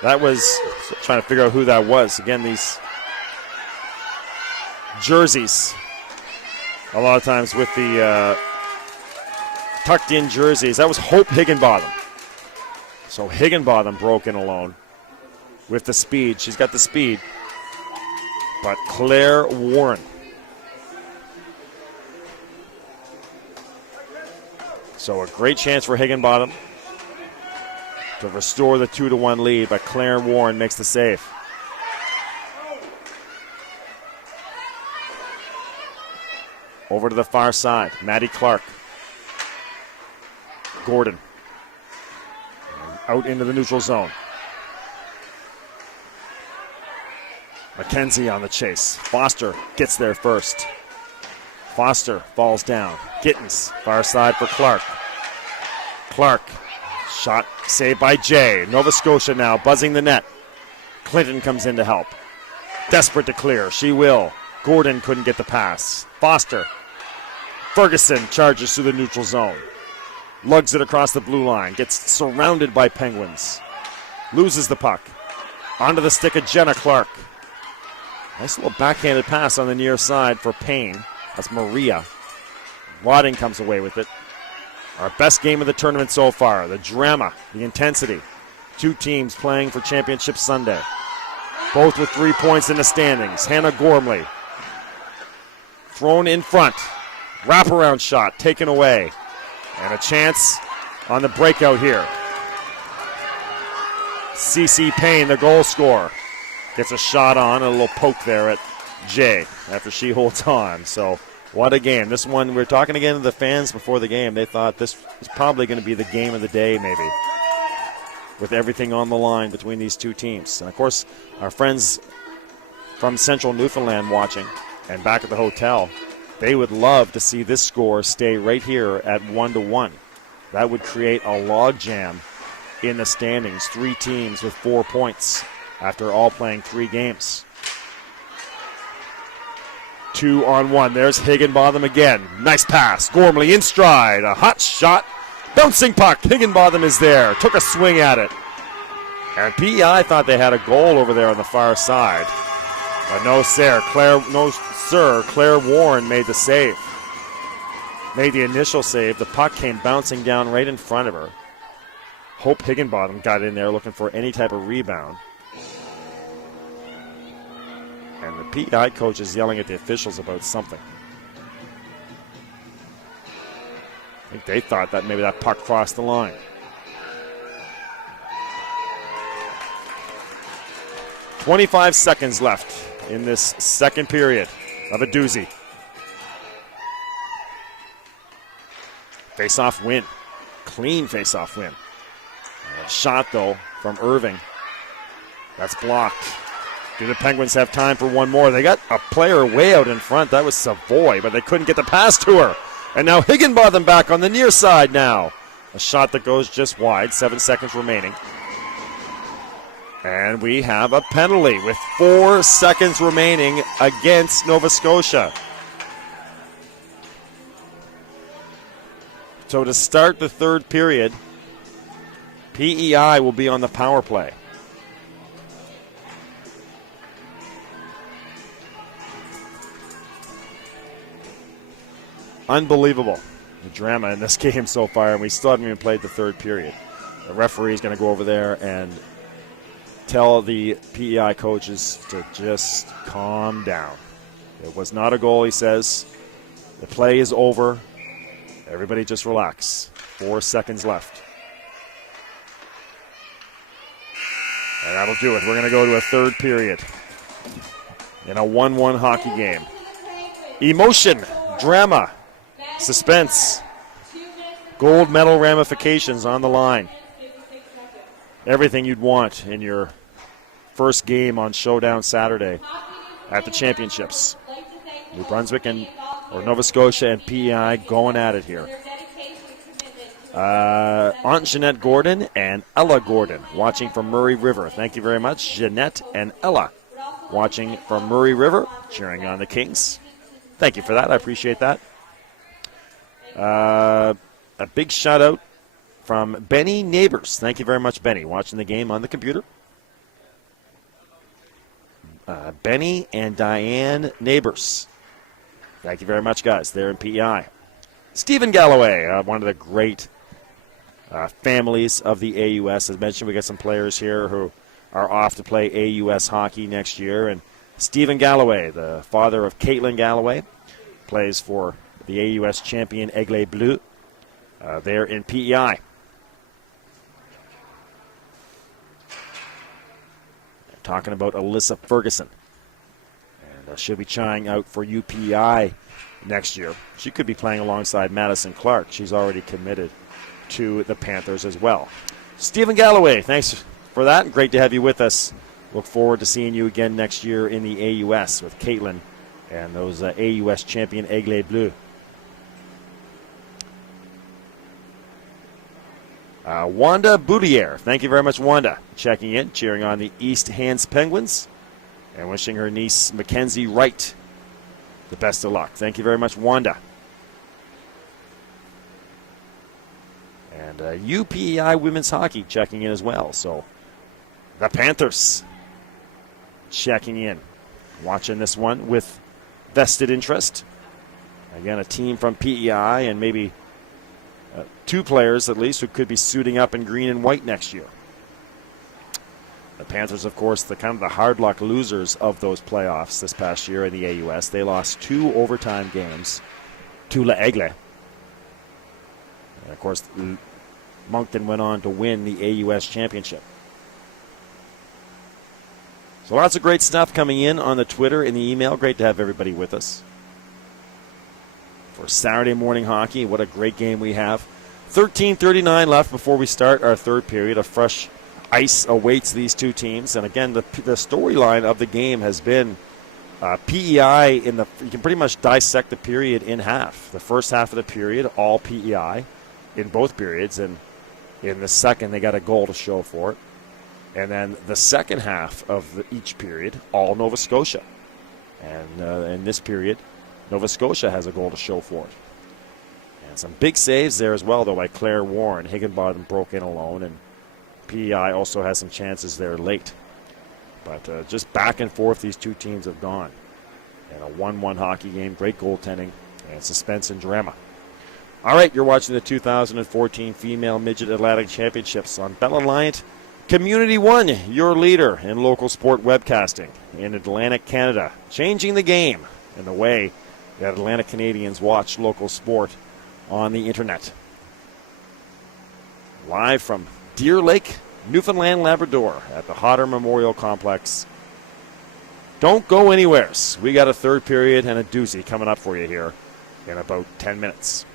That was, trying to figure out who that was. Again, these jerseys. A lot of times with the tucked in jerseys. That was Hope Higginbotham. So Higginbotham broke in alone with the speed. She's got the speed. But Claire Warren. So a great chance for Higginbotham to restore the 2-1 lead, but Claire Warren makes the save. Over to the far side. Maddie Clark. Gordon. Out into the neutral zone. McKenzie on the chase. Foster gets there first. Foster falls down. Gittens, far side for Clark. Clark, shot saved by Jay. Nova Scotia now buzzing the net. Clinton comes in to help. Desperate to clear. She will. Gordon couldn't get the pass. Foster. Ferguson charges through the neutral zone. Lugs it across the blue line. Gets surrounded by Penguins. Loses the puck. Onto the stick of Jenna Clark. Nice little backhanded pass on the near side for Payne. That's Maria. Wadding comes away with it. Our best game of the tournament so far. The drama, the intensity. Two teams playing for Championship Sunday. Both with 3 points in the standings. Hannah Gormley. Thrown in front. Wraparound shot taken away. And a chance on the breakout here. CeCe Payne, the goal scorer. Gets a shot on, a little poke there at Jay after she holds on. So what a game. This one, we were talking again to the fans before the game. They thought this was probably going to be the game of the day maybe, with everything on the line between these two teams. And, of course, our friends from Central Newfoundland watching and back at the hotel, they would love to see this score stay right here at 1-1. That would create a logjam in the standings. 3 teams with 4 points after all playing 3 games. 2-on-1. There's Higginbotham again. Nice pass. Gormley in stride. A hot shot. Bouncing puck. Higginbotham is there. Took a swing at it. And PEI thought they had a goal over there on the far side. But no, sir. Claire Warren made the save. Made the initial save. The puck came bouncing down right in front of her. Hope Higginbotham got in there looking for any type of rebound. And the PEI coach is yelling at the officials about something. I think they thought that maybe that puck crossed the line. .25 seconds left in this second period of a doozy. Face-off win. Clean face-off win. A shot, though, from Irving. That's blocked. Do the Penguins have time for one more? They got a player way out in front. That was Savoy, but they couldn't get the pass to her. And now Higginbotham back on the near side now. A shot that goes just wide. 7 seconds remaining. And we have a penalty with 4 seconds remaining against Nova Scotia. So to start the third period, PEI will be on the power play. Unbelievable, the drama in this game so far, and we still haven't even played the third period. The referee is going to go over there and tell the PEI coaches to just calm down. It was not a goal, he says. The play is over. Everybody just relax. 4 seconds left. And that'll do it. We're going to go to a third period in a 1-1 hockey game. Emotion, drama, suspense, gold medal ramifications on the line. Everything you'd want in your first game on Showdown Saturday at the championships. New Brunswick or Nova Scotia and PEI going at it here. Aunt Jeanette Gordon and Ella Gordon watching from Murray River. Thank you very much, Jeanette and Ella, watching from Murray River, cheering on the Kings. Thank you for that. I appreciate that. A big shout out from Benny Neighbors. Thank you very much, Benny, watching the game on the computer. Benny and Diane Neighbors. Thank you very much, guys. They're in PEI. Stephen Galloway, one of the great families of the AUS. As mentioned, we got some players here who are off to play AUS hockey next year. And Stephen Galloway, the father of Caitlin Galloway, plays for the AUS champion Aigle Bleu. They're in PEI. Talking about Alyssa Ferguson. And she'll be trying out for UPI next year. She could be playing alongside Madison Clark. She's already committed to the Panthers as well. Stephen Galloway, thanks for that. Great to have you with us. Look forward to seeing you again next year in the AUS with Caitlin and those AUS champion Aigle Bleu. Wanda Boudier, thank you very much, Wanda, checking in, cheering on the East Hands Penguins, and wishing her niece Mackenzie Wright the best of luck. Thank you very much, Wanda. And UPEI Women's Hockey checking in as well. So the Panthers checking in, watching this one with vested interest. Again, a team from PEI and maybe two players at least who could be suiting up in green and white next year. The Panthers, of course, the kind of the hard luck losers of those playoffs this past year in the AUS. They lost 2 overtime games to L'Aigle. And of course, Moncton went on to win the AUS championship. So lots of great stuff coming in on the Twitter and the email. Great to have everybody with us for Saturday morning hockey. What a great game we have. 13:39 left before we start our third period. A fresh ice awaits these two teams. And again, the storyline of the game has been PEI you can pretty much dissect the period in half. The first half of the period, all PEI in both periods. And in the second, they got a goal to show for it. And then the second half of each period, all Nova Scotia. And in this period, Nova Scotia has a goal to show for it. And some big saves there as well, though, by Claire Warren. Higginbottom broke in alone, and PEI also has some chances there late. But just back and forth these two teams have gone. And a 1-1 hockey game, great goaltending, and suspense and drama. All right, you're watching the 2014 Female Midget Atlantic Championships on Bell Alliant Community One, your leader in local sport webcasting in Atlantic Canada, changing the game in the way that Atlantic Canadians watch local sport on the internet. Live from Deer Lake, Newfoundland, Labrador at the Hodder Memorial Complex. Don't go anywhere. We got a third period and a doozy coming up for you here in about 10 minutes.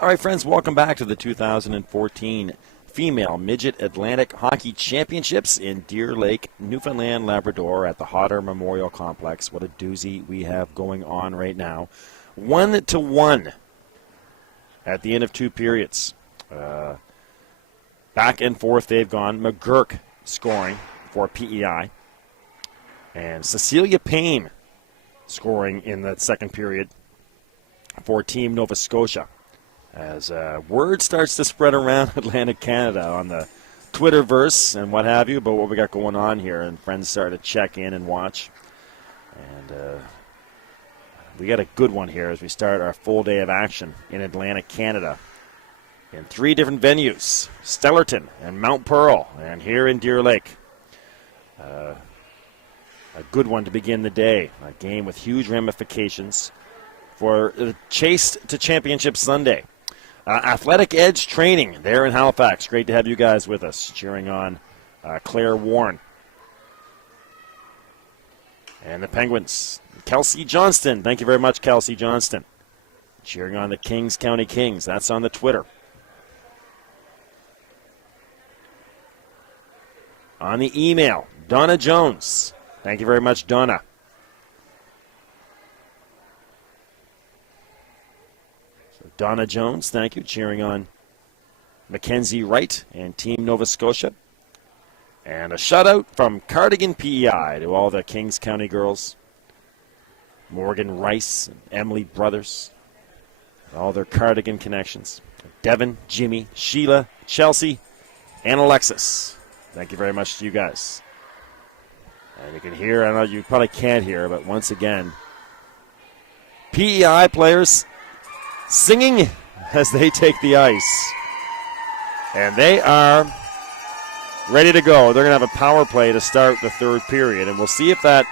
All right, friends, welcome back to the 2014 Female Midget Atlantic Hockey Championships in Deer Lake, Newfoundland, Labrador at the Hodder Memorial Complex. What a doozy we have going on right now. 1-1 at the end of two periods. Back and forth they've gone. McGurk scoring for PEI. And Cecilia Payne scoring in that second period for Team Nova Scotia. As word starts to spread around Atlantic Canada on the Twitterverse and what have you about what we got going on here, and friends start to check in and watch. And we got a good one here as we start our full day of action in Atlantic Canada in three different venues, Stellarton and Mount Pearl, and here in Deer Lake. A good one to begin the day, a game with huge ramifications for the chase to championship Sunday. Athletic Edge Training there in Halifax. Great to have you guys with us, cheering on Claire Warren. And the Penguins. Kelsey Johnston. Thank you very much, Kelsey Johnston. Cheering on the Kings County Kings. That's on the Twitter. On the email, Donna Jones. Thank you very much, Donna. Donna Jones, thank you, cheering on Mackenzie Wright and Team Nova Scotia. And a shutout from Cardigan PEI to all the Kings County girls. Morgan Rice and Emily Brothers, and all their Cardigan connections. Devin, Jimmy, Sheila, Chelsea, and Alexis. Thank you very much to you guys. And you can hear, I know you probably can't hear, but once again, PEI players singing as they take the ice. And they are ready to go. They're going to have a power play to start the third period. And we'll see if that,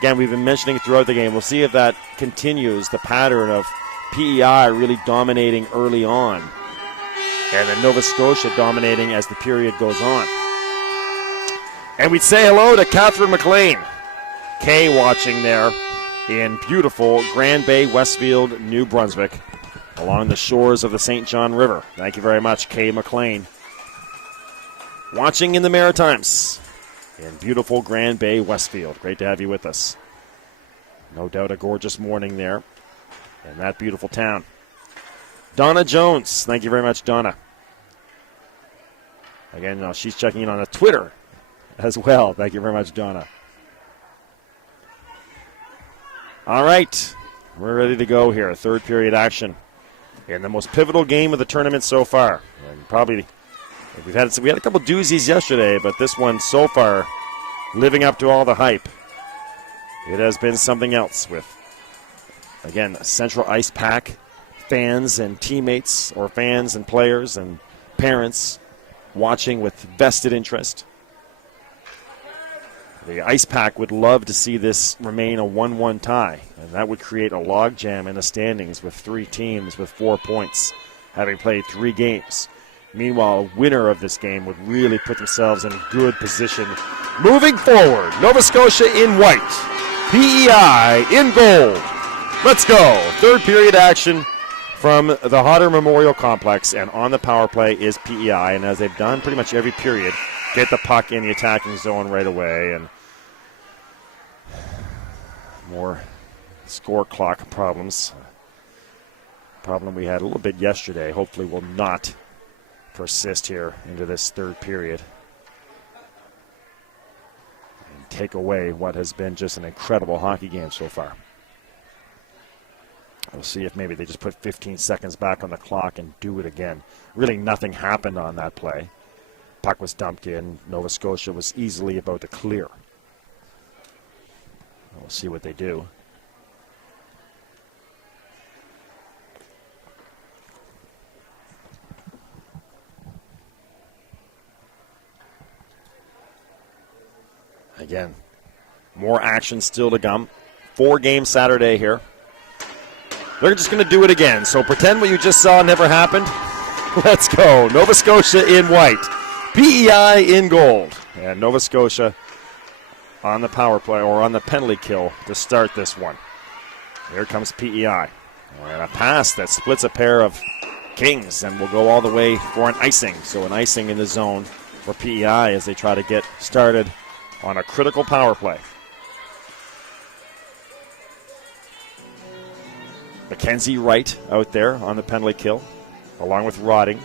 again, we've been mentioning throughout the game, we'll see if that continues the pattern of PEI really dominating early on. And then Nova Scotia dominating as the period goes on. And we'd say hello to Catherine McLean. Kay watching there in beautiful Grand Bay, Westfield, New Brunswick, along the shores of the St. John River. Thank you very much, Kay McLean. Watching in the Maritimes in beautiful Grand Bay, Westfield. Great to have you with us. No doubt a gorgeous morning there in that beautiful town. Donna Jones. Thank you very much, Donna. Again, she's checking in on the Twitter as well. Thank you very much, Donna. All right. We're ready to go here. Third period action in the most pivotal game of the tournament so far. And probably we had a couple doozies yesterday, but this one so far living up to all the hype. It has been something else with, again, Central Ice Pack fans and teammates, or fans and players and parents watching with vested interest. The Ice Pack would love to see this remain a 1-1 tie, and that would create a logjam in the standings with three teams with 4 points, having played 3 games. Meanwhile, a winner of this game would really put themselves in good position. Moving forward, Nova Scotia in white, PEI in gold. Let's go. Third period action from the Hodder Memorial Complex, and on the power play is PEI, and as they've done pretty much every period, get the puck in the attacking zone right away, and more score clock problems. Problem we had a little bit yesterday hopefully will not persist here into this third period and take away what has been just an incredible hockey game so far. We'll see if maybe they just put 15 seconds back on the clock and do it again. Really nothing happened on that play. Puck was dumped in. Nova Scotia was easily about to clear. We'll see what they do. Again, more action still to come. 4-game Saturday here. They're just going to do it again. So pretend what you just saw never happened. Let's go. Nova Scotia in white. PEI in gold. And Nova Scotia on the power play, or on the penalty kill to start this one. Here comes PEI. And a pass that splits a pair of Kings, and will go all the way for an icing. So an icing in the zone for PEI as they try to get started on a critical power play. Mackenzie Wright out there on the penalty kill, along with Rodding.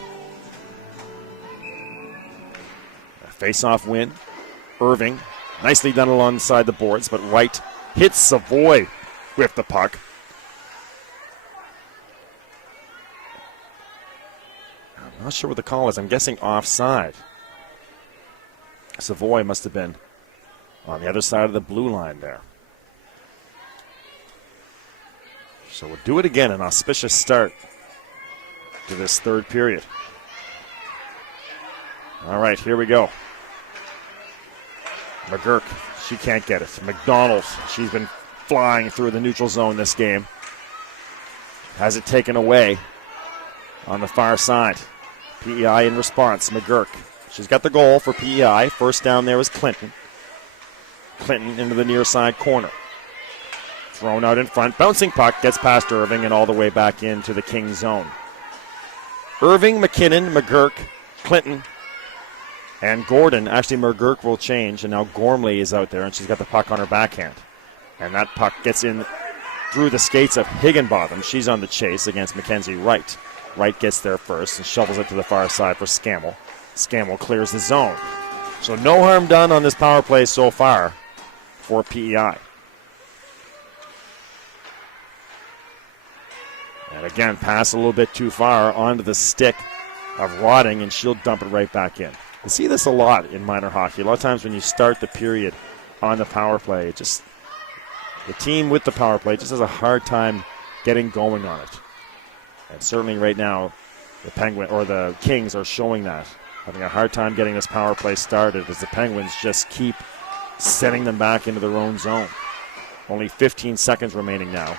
A face-off win. Irving, nicely done alongside the boards, but Wright hits Savoy with the puck. I'm not sure what the call is. I'm guessing offside. Savoy must have been on the other side of the blue line there. So we'll do it again, an auspicious start to this third period. All right, here we go. McGurk, she can't get it. McDonald, she's been flying through the neutral zone this game. Has it taken away on the far side. PEI in response, McGurk. She's got the goal for PEI. First down there is Clinton. Clinton into the near side corner. Thrown out in front. Bouncing puck gets past Irving and all the way back into the King zone. Irving, McKinnon, McGurk, Clinton, and Gordon. Actually, McGurk will change, and now Gormley is out there, and she's got the puck on her backhand. And that puck gets in through the skates of Higginbotham. She's on the chase against Mackenzie Wright. Wright gets there first and shovels it to the far side for Scammell. Scammell clears the zone. So no harm done on this power play so far for PEI. And again, pass a little bit too far onto the stick of Rodding, and she'll dump it right back in. You see this a lot in minor hockey. A lot of times when you start the period on the power play, the team with the power play just has a hard time getting going on it. And certainly right now, the Kings are showing that, having a hard time getting this power play started as the Penguins just keep sending them back into their own zone. Only 15 seconds remaining now.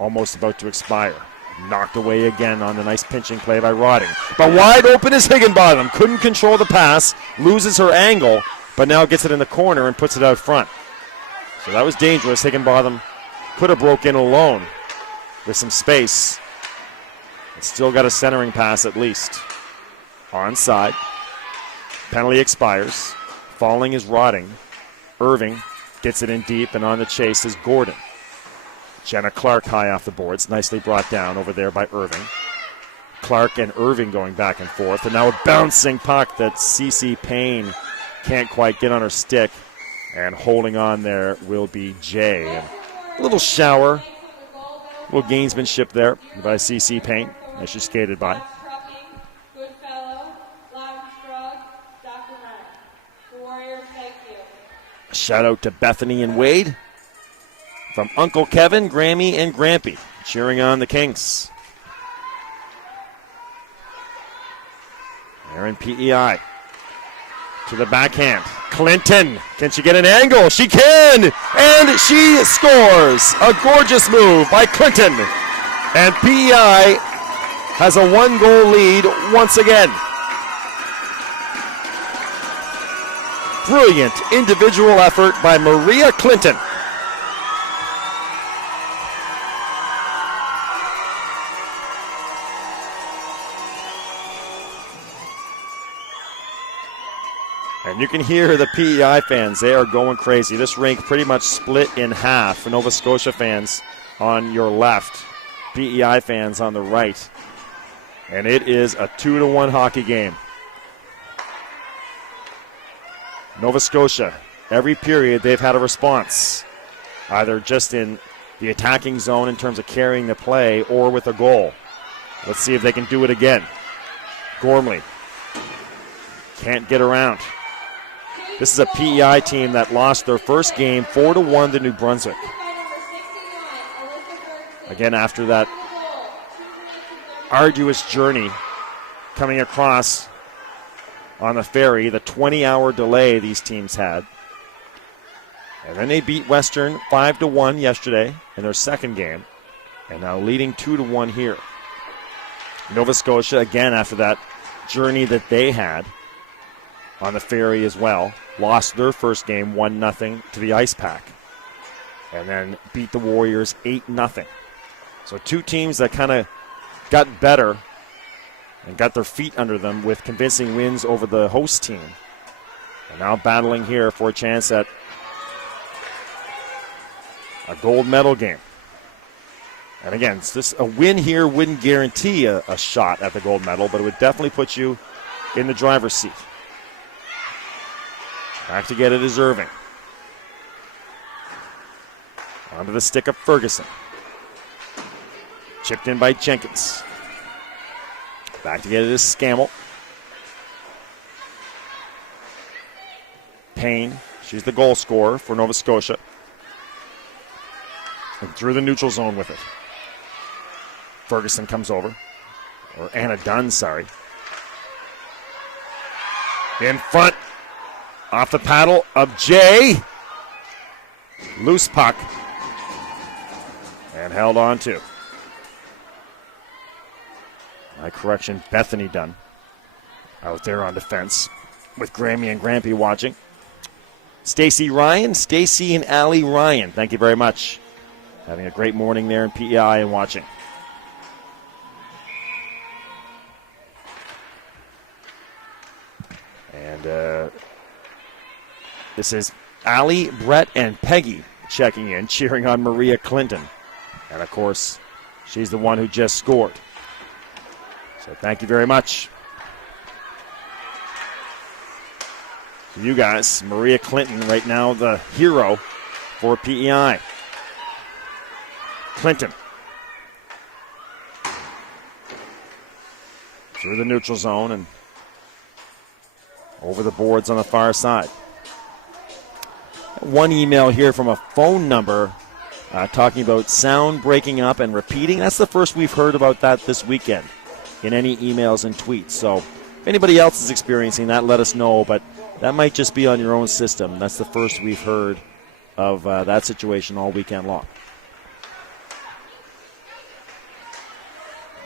Almost about to expire. Knocked away again on the nice pinching play by Rodding. But wide open is Higginbotham. Couldn't control the pass. Loses her angle, but now gets it in the corner and puts it out front. So that was dangerous. Higginbotham could have broke in alone with some space. It's still got a centering pass at least. Onside. Penalty expires. Falling is Rodding. Irving gets it in deep, and on the chase is Gordon. Jenna Clark high off the boards. Nicely brought down over there by Irving. Clark and Irving going back and forth. And now a bouncing puck that CeCe Payne can't quite get on her stick. And holding on there will be Jay. And a little shower. A little gamesmanship there by CeCe Payne as she skated by. Shout out to Bethany and Wade. From Uncle Kevin, Grammy, and Grampy, cheering on the Kings. Aaron PEI to the backhand. Clinton, can she get an angle? She can, and she scores. A gorgeous move by Clinton. And PEI has a one-goal lead once again. Brilliant individual effort by Maria Clinton. And you can hear the PEI fans. They are going crazy. This rink pretty much split in half. Nova Scotia fans on your left, PEI fans on the right. And it is a 2-1 hockey game. Nova Scotia, every period they've had a response, either just in the attacking zone in terms of carrying the play or with a goal. Let's see if they can do it again. Gormley can't get around. This is a PEI team that lost their first game 4-1 to New Brunswick. Again, after that arduous journey coming across on the ferry, the 20-hour delay these teams had. And then they beat Western 5-1 yesterday in their second game, and now leading 2-1 here. Nova Scotia, again, after that journey that they had on the ferry as well, lost their first game 1-0 to the Ice Pack, and then beat the Warriors 8-0. So two teams that kind of got better and got their feet under them with convincing wins over the host team. And now battling here for a chance at a gold medal game. And again, a win here wouldn't guarantee a shot at the gold medal, but it would definitely put you in the driver's seat. Back to get it is Irving. Onto the stick of Ferguson. Chipped in by Jenkins. Back to get it is Scammell. Payne, she's the goal scorer for Nova Scotia. And through the neutral zone with it. Ferguson comes over. Or Anna Dunn, sorry. In front. Off the paddle of Jay. Loose puck. And held on to. My correction, Bethany Dunn. Out there on defense. With Grammy and Grampy watching. Stacy and Allie Ryan. Thank you very much. Having a great morning there in PEI and watching. And this is Allie, Brett, and Peggy checking in, cheering on Maria Clinton. And, of course, she's the one who just scored. So thank you very much. To you guys, Maria Clinton right now the hero for PEI. Clinton. Through the neutral zone and over the boards on the far side. One email here from a phone number talking about sound breaking up and repeating. That's the first we've heard about that this weekend in any emails and tweets. So if anybody else is experiencing that, let us know. But that might just be on your own system. That's the first we've heard of that situation all weekend long.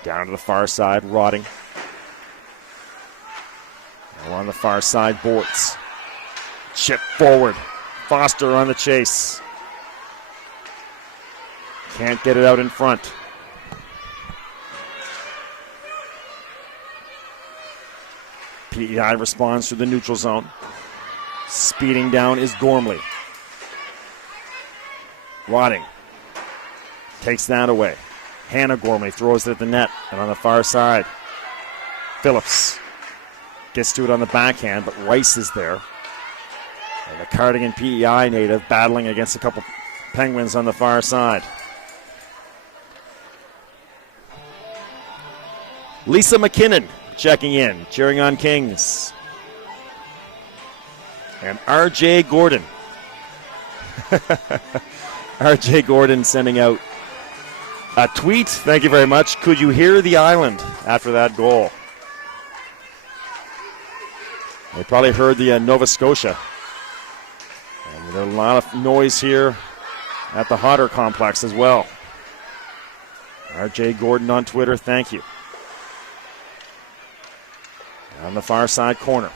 Down to the far side, Rotting. Now on the far side, boards. Chip forward. Foster on the chase. Can't get it out in front. PEI responds to the neutral zone. Speeding down is Gormley. Rotting takes that away. Hannah Gormley throws it at the net. And on the far side, Phillips gets to it on the backhand, but Rice is there. And the Cardigan PEI native battling against a couple Penguins on the far side. Lisa McKinnon checking in, cheering on Kings. And R.J. Gordon. R.J. Gordon sending out a tweet. Thank you very much. Could you hear the island after that goal? They probably heard the Nova Scotia. And there's a lot of noise here at the Hodder complex as well. R.J. Gordon on Twitter, thank you. On the far side corner.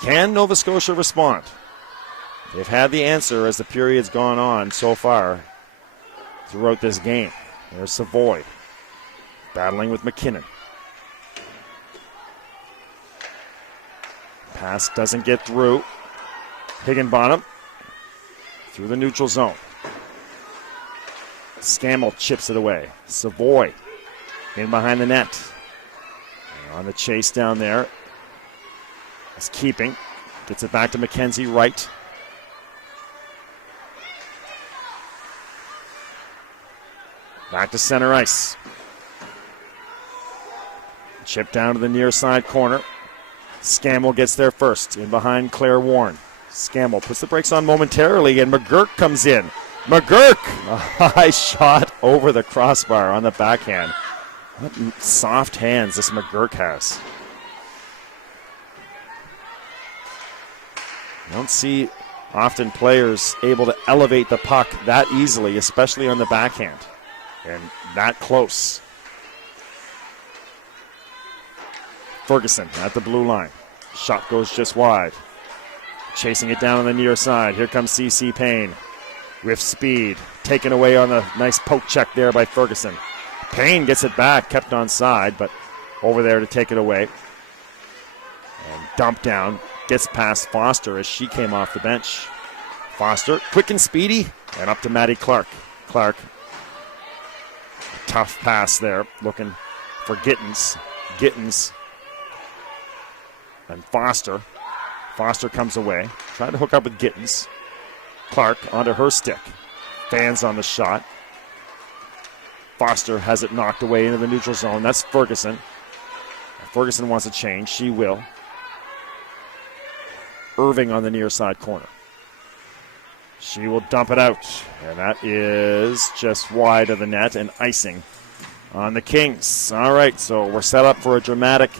Can Nova Scotia respond? They've had the answer as the period's gone on so far throughout this game. There's Savoy battling with McKinnon. Pass doesn't get through. Higginbottom through the neutral zone. Scammell chips it away. Savoy in behind the net. And on the chase down there. Is keeping. Gets it back to Mackenzie Wright. Back to center ice. Chip down to the near side corner. Scammell gets there first. In behind Claire Warren. Scammell puts the brakes on momentarily, and McGurk comes in. McGurk! A high shot over the crossbar on the backhand. What soft hands this McGurk has. You don't see often players able to elevate the puck that easily, especially on the backhand. And that close. Ferguson at the blue line. Shot goes just wide. Chasing it down on the near side. Here comes C.C. Payne with speed. Taken away on the nice poke check there by Ferguson. Payne gets it back, kept on side, but over there to take it away. And dump down. Gets past Foster as she came off the bench. Foster, quick and speedy, and up to Maddie Clark. Clark, tough pass there, looking for Gittens. Gittens and Foster. Foster comes away, trying to hook up with Gittens. Clark onto her stick. Fans on the shot. Foster has it knocked away into the neutral zone. That's Ferguson. Ferguson wants to change. She will. Irving on the near side corner. She will dump it out. And that is just wide of the net and icing on the Kings. All right, so we're set up for a dramatic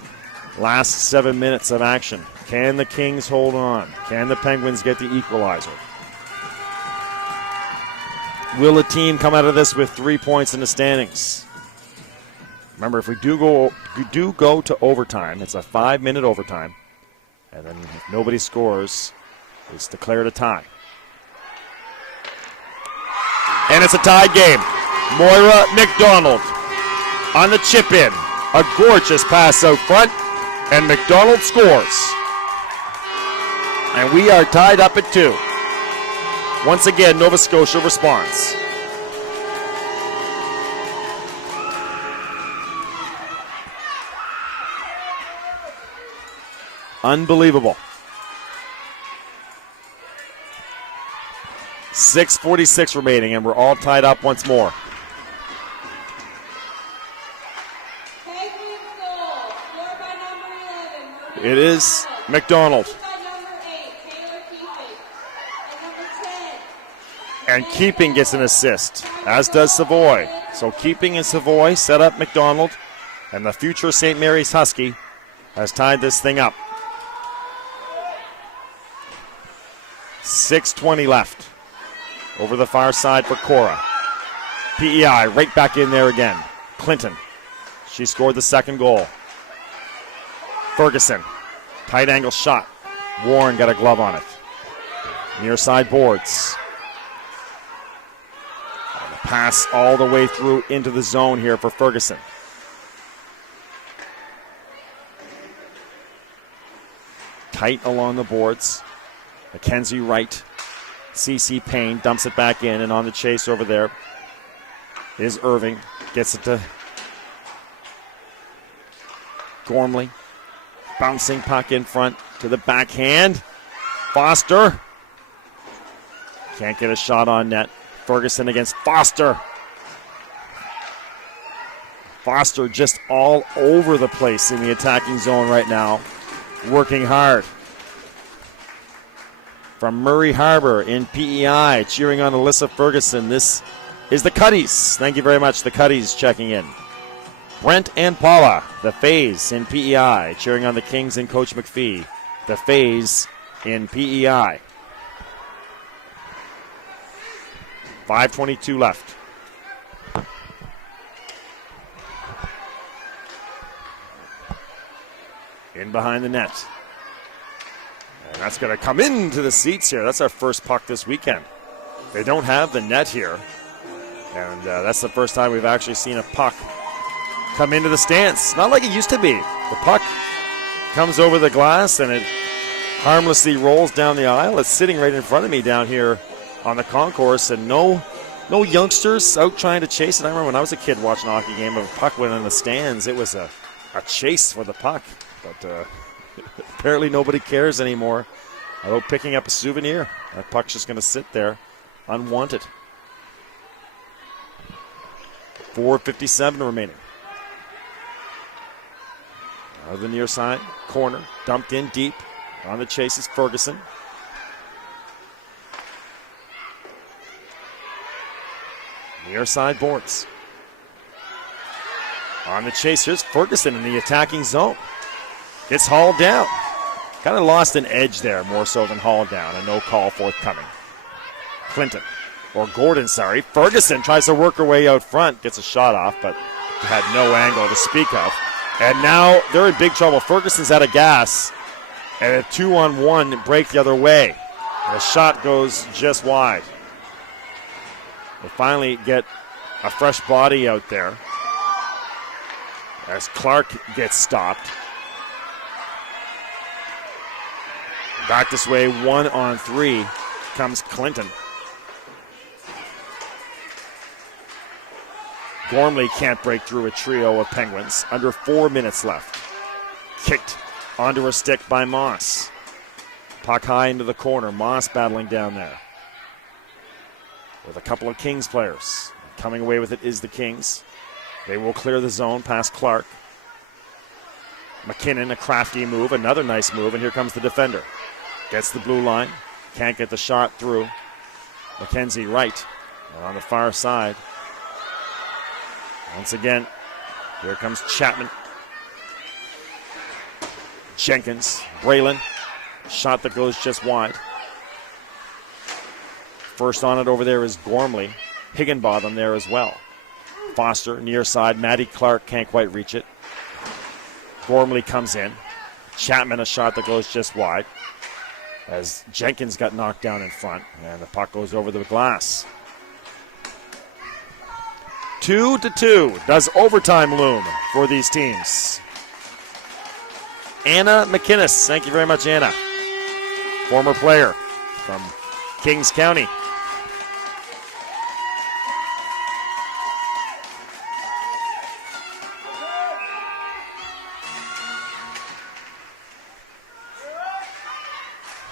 last 7 minutes of action. Can the Kings hold on? Can the Penguins get the equalizer? Will the team come out of this with 3 points in the standings? Remember, if we do go to overtime, it's a 5-minute overtime. And then if nobody scores, it's declared a tie. And it's a tied game. Moira McDonald on the chip in. A gorgeous pass out front, and McDonald scores. And we are tied up at 2. Once again, Nova Scotia responds. Unbelievable. 6:46 remaining, and we're all tied up once more. It is McDonald. And Keeping gets an assist, as does Savoy. So Keeping and Savoy set up McDonald, and the future St. Mary's Husky has tied this thing up. 6:20 left. Over the far side for Cora. PEI right back in there again. Clinton. She scored the second goal. Ferguson. Tight angle shot. Warren got a glove on it. Near side boards. And the pass all the way through into the zone here for Ferguson. Tight along the boards. Mackenzie Wright. C.C. Payne dumps it back in, and on the chase over there is Irving. Gets it to Gormley. Bouncing puck in front to the backhand. Foster. Can't get a shot on net. Ferguson against Foster. Foster just all over the place in the attacking zone right now. Working hard. From Murray Harbor in PEI, cheering on Alyssa Ferguson. This is the Cuddies. Thank you very much, the Cuddies checking in. Brent and Paula, the Fays in PEI, cheering on the Kings and Coach McPhee. The Fays in PEI. 5:22 left. In behind the net. And that's going to come into the seats here. That's our first puck this weekend. They don't have the net here. And that's the first time we've actually seen a puck come into the stands. Not like it used to be. The puck comes over the glass and it harmlessly rolls down the aisle. It's sitting right in front of me down here on the concourse, and no youngsters out trying to chase it. I remember when I was a kid watching a hockey game, if a puck went in the stands, it was a chase for the puck. But apparently nobody cares anymore about picking up a souvenir. That puck's just going to sit there unwanted. 4:57 remaining. Out of the near side, corner, dumped in deep. On the chase is Ferguson. Near side boards. On the chase, here's Ferguson in the attacking zone. Gets hauled down. Kind of lost an edge there, more so than hauled down. A no call forthcoming. Gordon. Ferguson tries to work her way out front. Gets a shot off, but had no angle to speak of. And now they're in big trouble. Ferguson's out of gas. And a 2-on-1 break the other way. The shot goes just wide. They finally get a fresh body out there. as Clark gets stopped. Back this way, 1-on-3 comes Clinton. Gormley can't break through a trio of Penguins. Under 4 minutes left. Kicked onto a stick by Moss. Puck high into the corner. Moss battling down there with a couple of Kings players. Coming away with it is the Kings. They will clear the zone past Clark. McKinnon, a crafty move, another nice move, and here comes the defender. Gets the blue line, can't get the shot through. Mackenzie right, and on the far side. Once again, here comes Chapman. Jenkins, Braylon, shot that goes just wide. First on it over there is Gormley. Higginbotham there as well. Foster, near side. Matty Clark can't quite reach it. Gormley comes in. Chapman, a shot that goes just wide. As Jenkins got knocked down in front. And the puck goes over the glass. 2-2. Does overtime loom for these teams? Anna McInnes. Thank you very much, Anna. Former player from Kings County.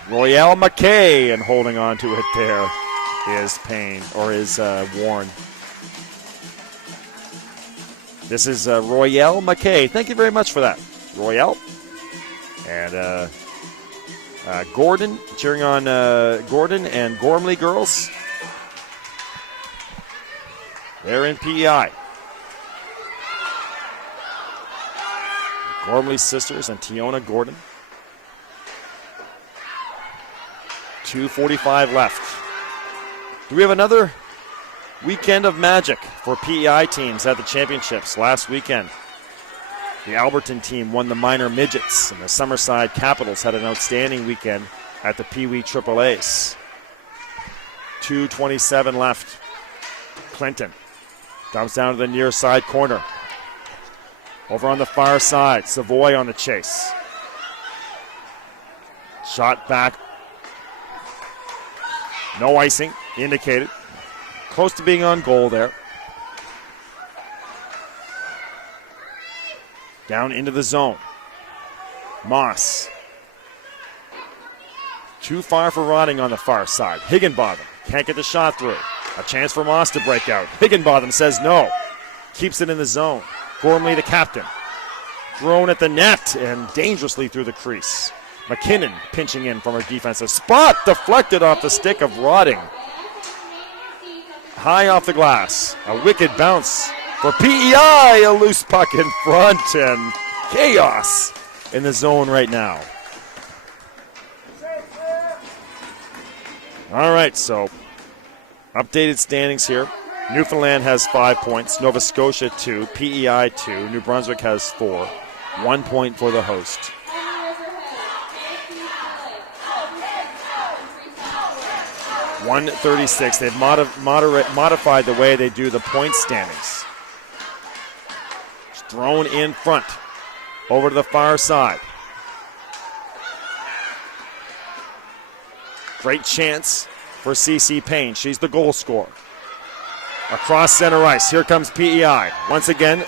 Royale McKay, and holding on to it there is Payne, or is Warren. This is Royale McKay. Thank you very much for that, Royale. And Gordon, cheering on Gordon and Gormley girls. They're in PEI. Gormley sisters and Tiona Gordon. 2:45 left. Do we have another weekend of magic for PEI teams at the championships last weekend? The Alberton team won the minor midgets, and the Summerside Capitals had an outstanding weekend at the Pee Wee Triple A's. 2:27 left. Clinton dumps down to the near side corner. Over on the far side, Savoy on the chase. Shot back. No icing indicated. Close to being on goal there. Down into the zone. Moss. Too far for Rotting on the far side. Higginbotham can't get the shot through. A chance for Moss to break out. Higginbotham says no. Keeps it in the zone. Gormley, the captain. Thrown at the net and dangerously through the crease. McKinnon pinching in from her defensive spot. Deflected off the stick of Rotting. High off the glass. A wicked bounce for PEI. A loose puck in front and chaos in the zone right now. All right, so updated standings here. Newfoundland has 5 points. Nova Scotia 2. PEI 2. New Brunswick has 4. 1 point for the host. .136. They've modified the way they do the point standings. It's thrown in front. Over to the far side. Great chance for CeCe Payne. She's the goal scorer. Across center ice. Here comes PEI. Once again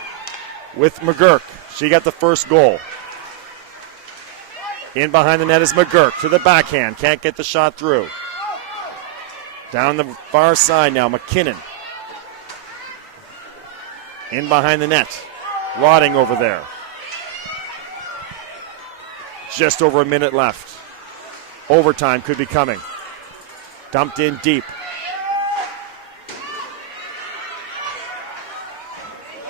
with McGurk. She got the first goal. In behind the net is McGurk to the backhand. Can't get the shot through. Down the far side now, McKinnon. In behind the net. Rotting over there. Just over a minute left. Overtime could be coming. Dumped in deep.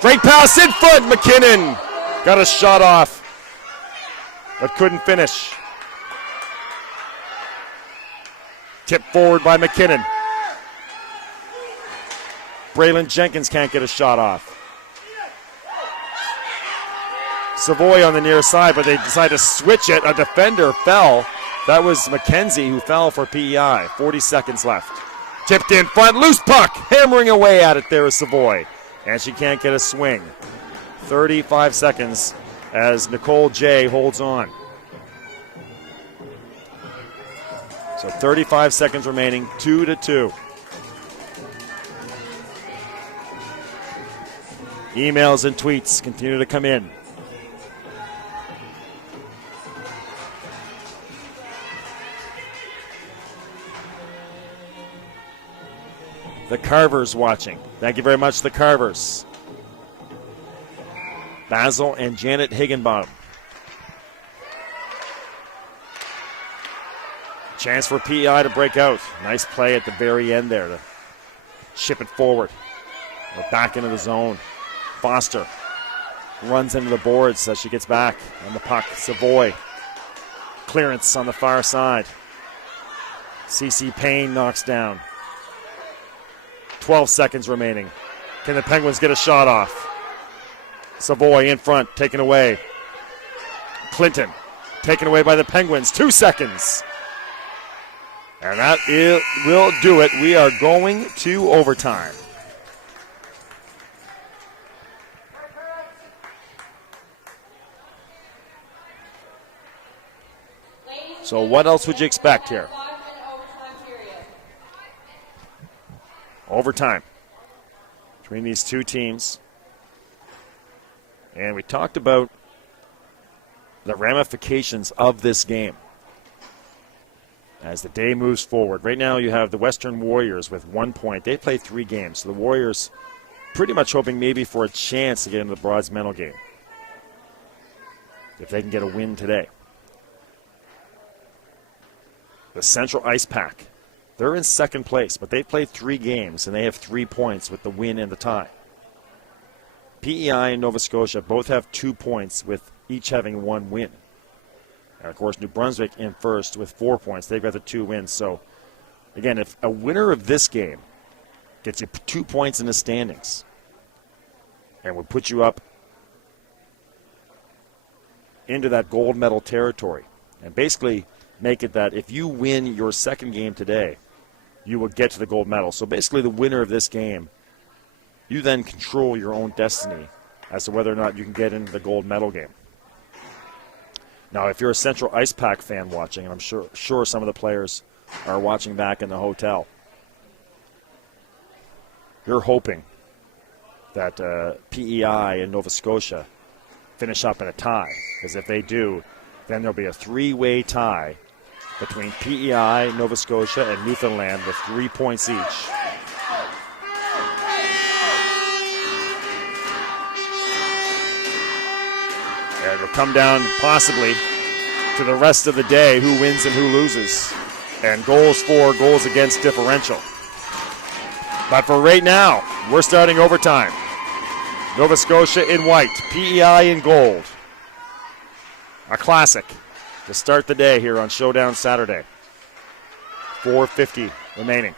Great pass in front. McKinnon got a shot off, but couldn't finish. Tipped forward by McKinnon. Braylon Jenkins can't get a shot off. Savoy on the near side, but they decide to switch it. A defender fell. That was McKenzie who fell for PEI. 40 seconds left. Tipped in front, loose puck. Hammering away at it there is Savoy. And she can't get a swing. 35 seconds as Nicole J holds on. So 35 seconds remaining, 2-2. Emails and tweets continue to come in. The Carvers watching. Thank you very much, the Carvers. Basil and Janet Higginbottom. Chance for PEI to break out. Nice play at the very end there to ship it forward. We're back into the zone. Foster runs into the boards as she gets back on the puck. Savoy. Clearance on the far side. CC Payne knocks down. 12 seconds remaining. Can the Penguins get a shot off? Savoy in front, taken away. Clinton, taken away by the Penguins. 2 seconds. And that will do it. We are going to overtime. So what else would you expect here? Overtime between these two teams. And we talked about the ramifications of this game as the day moves forward. Right now you have the Western Warriors with 1 point. They play 3 games. So the Warriors pretty much hoping maybe for a chance to get into the Broads Medal game if they can get a win today. The Central Ice Pack, they're in second place, but they've played 3 games, and they have 3 points with the win and the tie. PEI and Nova Scotia both have 2 points, with each having 1 win. And, of course, New Brunswick in first with 4 points. They've got the 2 wins. So, again, if a winner of this game gets you 2 points in the standings and would put you up into that gold medal territory, and basically make it that if you win your second game today, you will get to the gold medal. So basically the winner of this game, you then control your own destiny as to whether or not you can get into the gold medal game. Now, if you're a Central Ice Pack fan watching, and I'm sure some of the players are watching back in the hotel, you're hoping that PEI and Nova Scotia finish up in a tie, because if they do, then there'll be a 3-way tie between PEI, Nova Scotia, and Newfoundland with 3 points each. And it'll come down possibly to the rest of the day, who wins and who loses, and goals for, goals against differential. But for right now, we're starting overtime. Nova Scotia in white, PEI in gold. A classic to start the day here on Showdown Saturday. 4:50 remaining.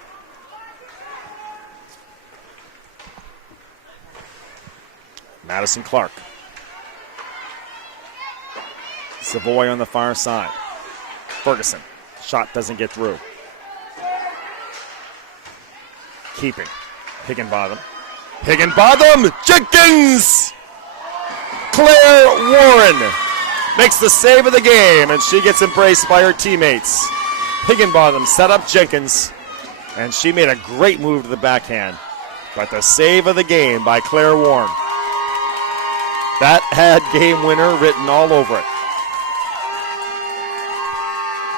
Madison Clark. Savoy on the far side. Ferguson. Shot doesn't get through. Keeping. Higginbottom. Higginbottom! Jenkins! Claire Warren makes the save of the game, and she gets embraced by her teammates. Higginbottom set up Jenkins, and she made a great move to the backhand. But the save of the game by Claire Warren. That had game winner written all over it.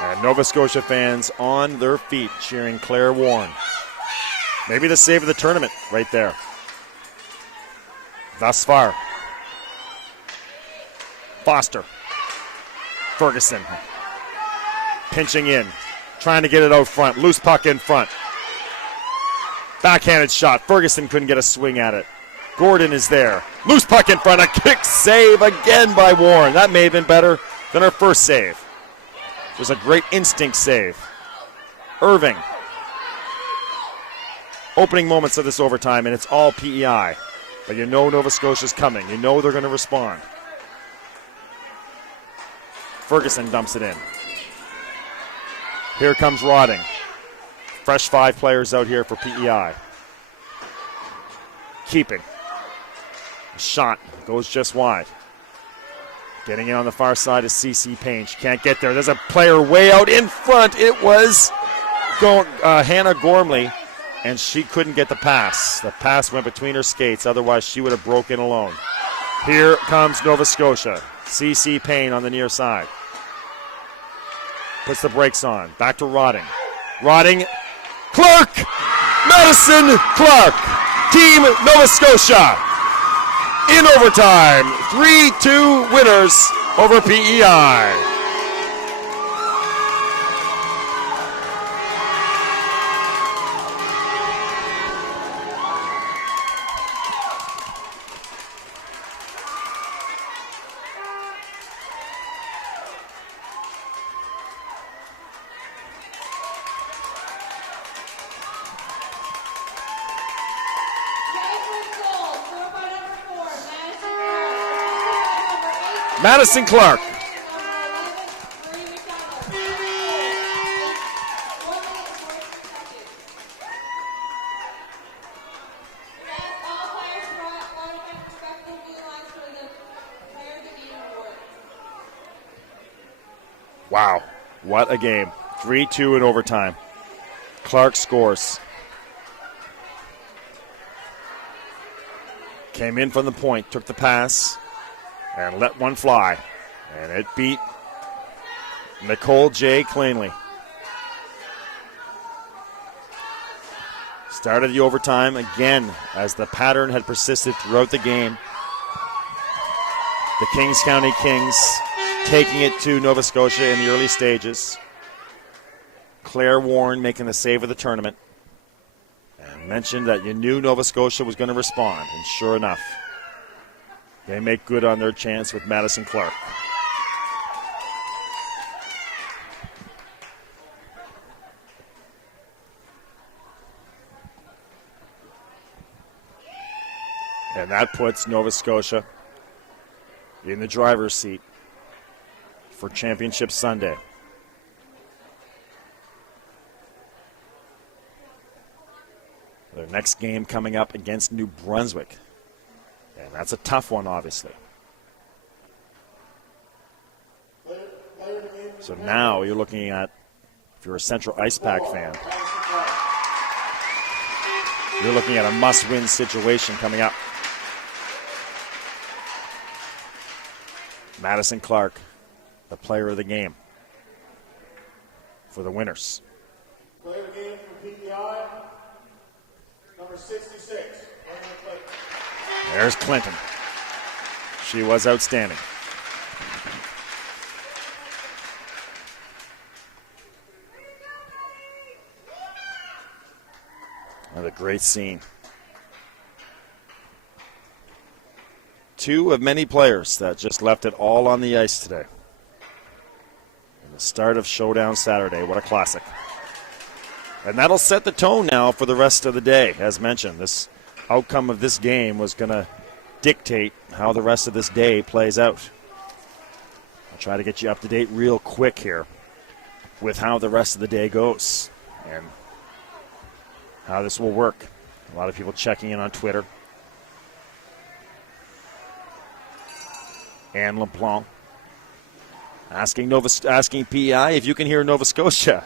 And Nova Scotia fans on their feet cheering Claire Warren. Maybe the save of the tournament right there. Thus far. Foster. Ferguson. Pinching in. Trying to get it out front. Loose puck in front. Backhanded shot. Ferguson couldn't get a swing at it. Gordon is there. Loose puck in front. A kick save again by Warren. That may have been better than her first save. It was a great instinct save. Irving. Opening moments of this overtime, and it's all PEI. But you know Nova Scotia's coming. You know they're going to respond. Ferguson dumps it in. Here comes Rodding. Fresh 5 players out here for PEI. Keeping. Shot goes just wide. Getting in on the far side is CC Payne. She can't get there. There's a player way out in front. It was Hannah Gormley, and she couldn't get the pass. The pass went between her skates. Otherwise, she would have broken alone. Here comes Nova Scotia. CC Payne on the near side. Puts the brakes on. Back to Rotting. Rotting. Clark! Madison Clark. Team Nova Scotia. In overtime, 3-2 winners over PEI. Madison Clark. Wow, what a game. 3-2 in overtime. Clark scores. Came in from the point, took the pass, and let one fly. And it beat Nicole J. cleanly. Started the overtime again as the pattern had persisted throughout the game. The Kings County Kings taking it to Nova Scotia in the early stages. Claire Warren making the save of the tournament. And mentioned that you knew Nova Scotia was going to respond. And sure enough, they make good on their chance with Madison Clark. And that puts Nova Scotia in the driver's seat for Championship Sunday. Their next game coming up against New Brunswick. And that's a tough one, obviously. So now you're looking at, if you're a Central Ice Pack fan, you're looking at a must-win situation coming up. Madison Clark, the player of the game for the winners. Player of the game for PEI, number 66. There's Clinton. She was outstanding. Another great scene. Two of many players that just left it all on the ice today. And the start of Showdown Saturday. What a classic. And that'll set the tone now for the rest of the day. As mentioned, this outcome of this game was going to dictate how the rest of this day plays out. I'll try to get you up to date real quick here with how the rest of the day goes and how this will work. A lot of people checking in on Twitter. Anne LeBlanc asking PEI if you can hear Nova Scotia.